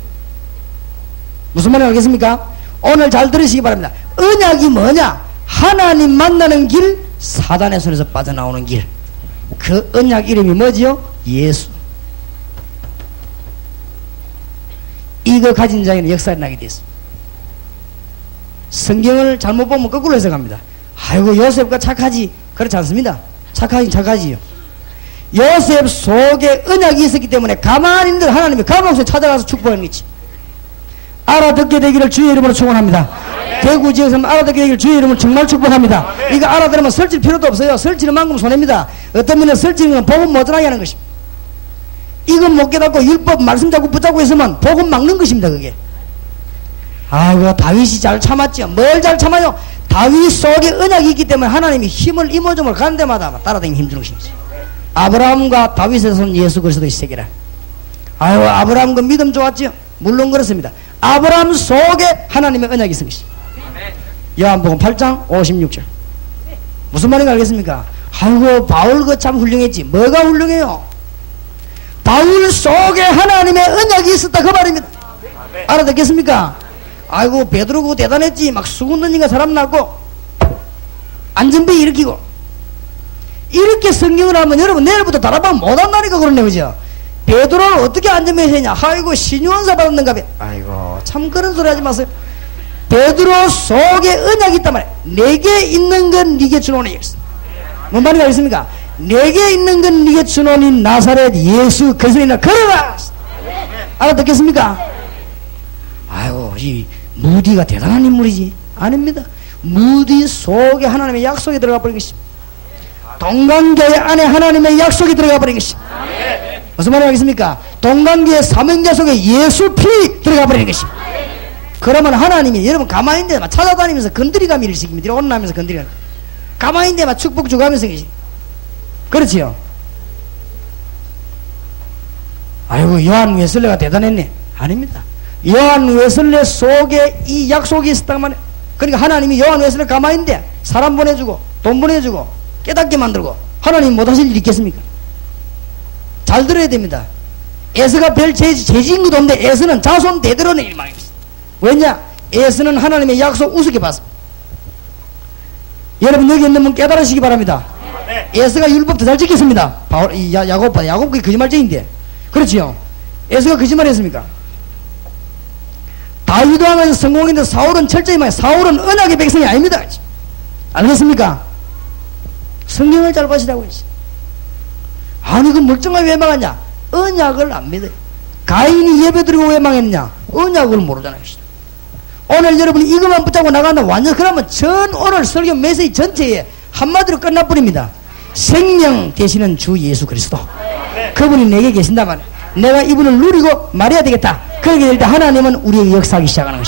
무슨 말인지 알겠습니까? 오늘 잘 들으시기 바랍니다. 언약이 뭐냐? 하나님 만나는 길, 사단의 손에서 빠져나오는 길. 그 언약 이름이 뭐지요? 예수. 이거 가진 자에게는 역사가 나게 됐습니다. 성경을 잘못 보면 거꾸로 해석합니다. 아이고 요셉과 착하지. 그렇지 않습니다. 착하긴 착하지요. 요셉 속에 언약이 있었기 때문에 가만히 있는 하나님이 감옥에 찾아가서 축복하는 거지. 알아듣게 되기를 주의 이름으로 축원합니다. 대구 지역에서 알아듣게 되기를 주의 이름으로 정말 축복합니다. 이거 알아들으면 설칠 필요도 없어요. 설치는 만큼 손해입니다. 어떤 면에 설치는 건 복음 못전하게 하는 것입니다. 이건 못 깨닫고 율법 말씀 자꾸 붙잡고 있으면 복음 막는 것입니다. 그게. 아이고 다윗이 잘 참았죠. 뭘 잘 참아요? 다윗 속에 언약이 있기 때문에 하나님이 힘을 이모저모를 가는 데마다 따라다니면 힘주는 것이지. 아브라함과 다윗의 손 예수 그리스도의 세계라. 아이고 아브라함 그 믿음 좋았죠. 물론 그렇습니다. 아브라함 속에 하나님의 언약이 있은 것입니다. 요한복음 8장 56절. 무슨 말인지 알겠습니까? 아이고 바울 그 참 훌륭했지. 뭐가 훌륭해요? 바울 속에 하나님의 언약이 있었다 그 말입니다. 알아듣겠습니까? 아이고 베드로 그거 대단했지. 막 수군 던진가 사람 낳고 안전비 일으키고 이렇게 성경을 하면 여러분 내일부터 다락방 못한다니까 그러네. 그죠? 베드로를 어떻게 안전비 했냐? 아이고 신유원사 받았는가 봐. 아이고 참 그런 소리 하지 마세요. 베드로 속에 언약이 있단 말이야. 내게 있는 건 네게 주노니. 뭔 말인지 알겠습니까? 내게 있는 건 네게 주노니 나사렛 예수 그리스도이나 걸어라. 알아듣겠습니까? 아이고 이 무디가 대단한 인물이지. 아닙니다. 무디 속에 하나님의 약속이 들어가 버린 것입니다. 동강교회 안에 하나님의 약속이 들어가 버린 것입니다. 무슨 말인지 알겠습니까? 동강교회 사명자 속에 예수 피 들어가 버린 것입니다. 그러면 하나님이 여러분 가만히 있는데 막 찾아다니면서 건드리감 일시킵니다. 혼나면서 건드리감. 가만히 있는데 막 축복 주가면서 계시. 그렇지요? 아이고 요한 웨슬레가 대단했네. 아닙니다. 요한 웨슬레 속에 이 약속이 있었단 말이에요. 그러니까 하나님이 요한 웨슬레 가만히 있는데 사람 보내주고 돈 보내주고 깨닫게 만들고 하나님 못하실 일이 있겠습니까? 잘 들어야 됩니다. 에서가 별 죄지은 것도 없는데 에서는 자손 대대로는 일망입니다. 왜냐? 에서는 하나님의 약속 우습게 봤습니다. 여러분 여기 있는 분 깨달으시기 바랍니다. 에서가 율법 더 잘 지켰습니다. 야곱보다. 야곱이 거짓말쟁인데. 그렇지요? 에서가 거짓말 했습니까? 다윗 왕은 성공했는데 사울은 철저히 말해. 사울은 언약의 백성이 아닙니다. 알겠습니까? 성경을 잘 보시라고 했어요. 아니 그 멀쩡하게 왜 망하냐? 언약을 안 믿어요. 가인이 예배드리고 왜 망했냐? 언약을 모르잖아요. 오늘 여러분이 이것만 붙잡고 나간다 완전 그러면 전 오늘 설교 메시지 전체에 한마디로 끝나버립니다. 생명 되시는 주 예수 그리스도, 그분이 내게 계신다면 내가 이분을 누리고 말해야 되겠다. 그렇게 될 때 하나님은 우리에게 역사하기 시작하는 것입니다.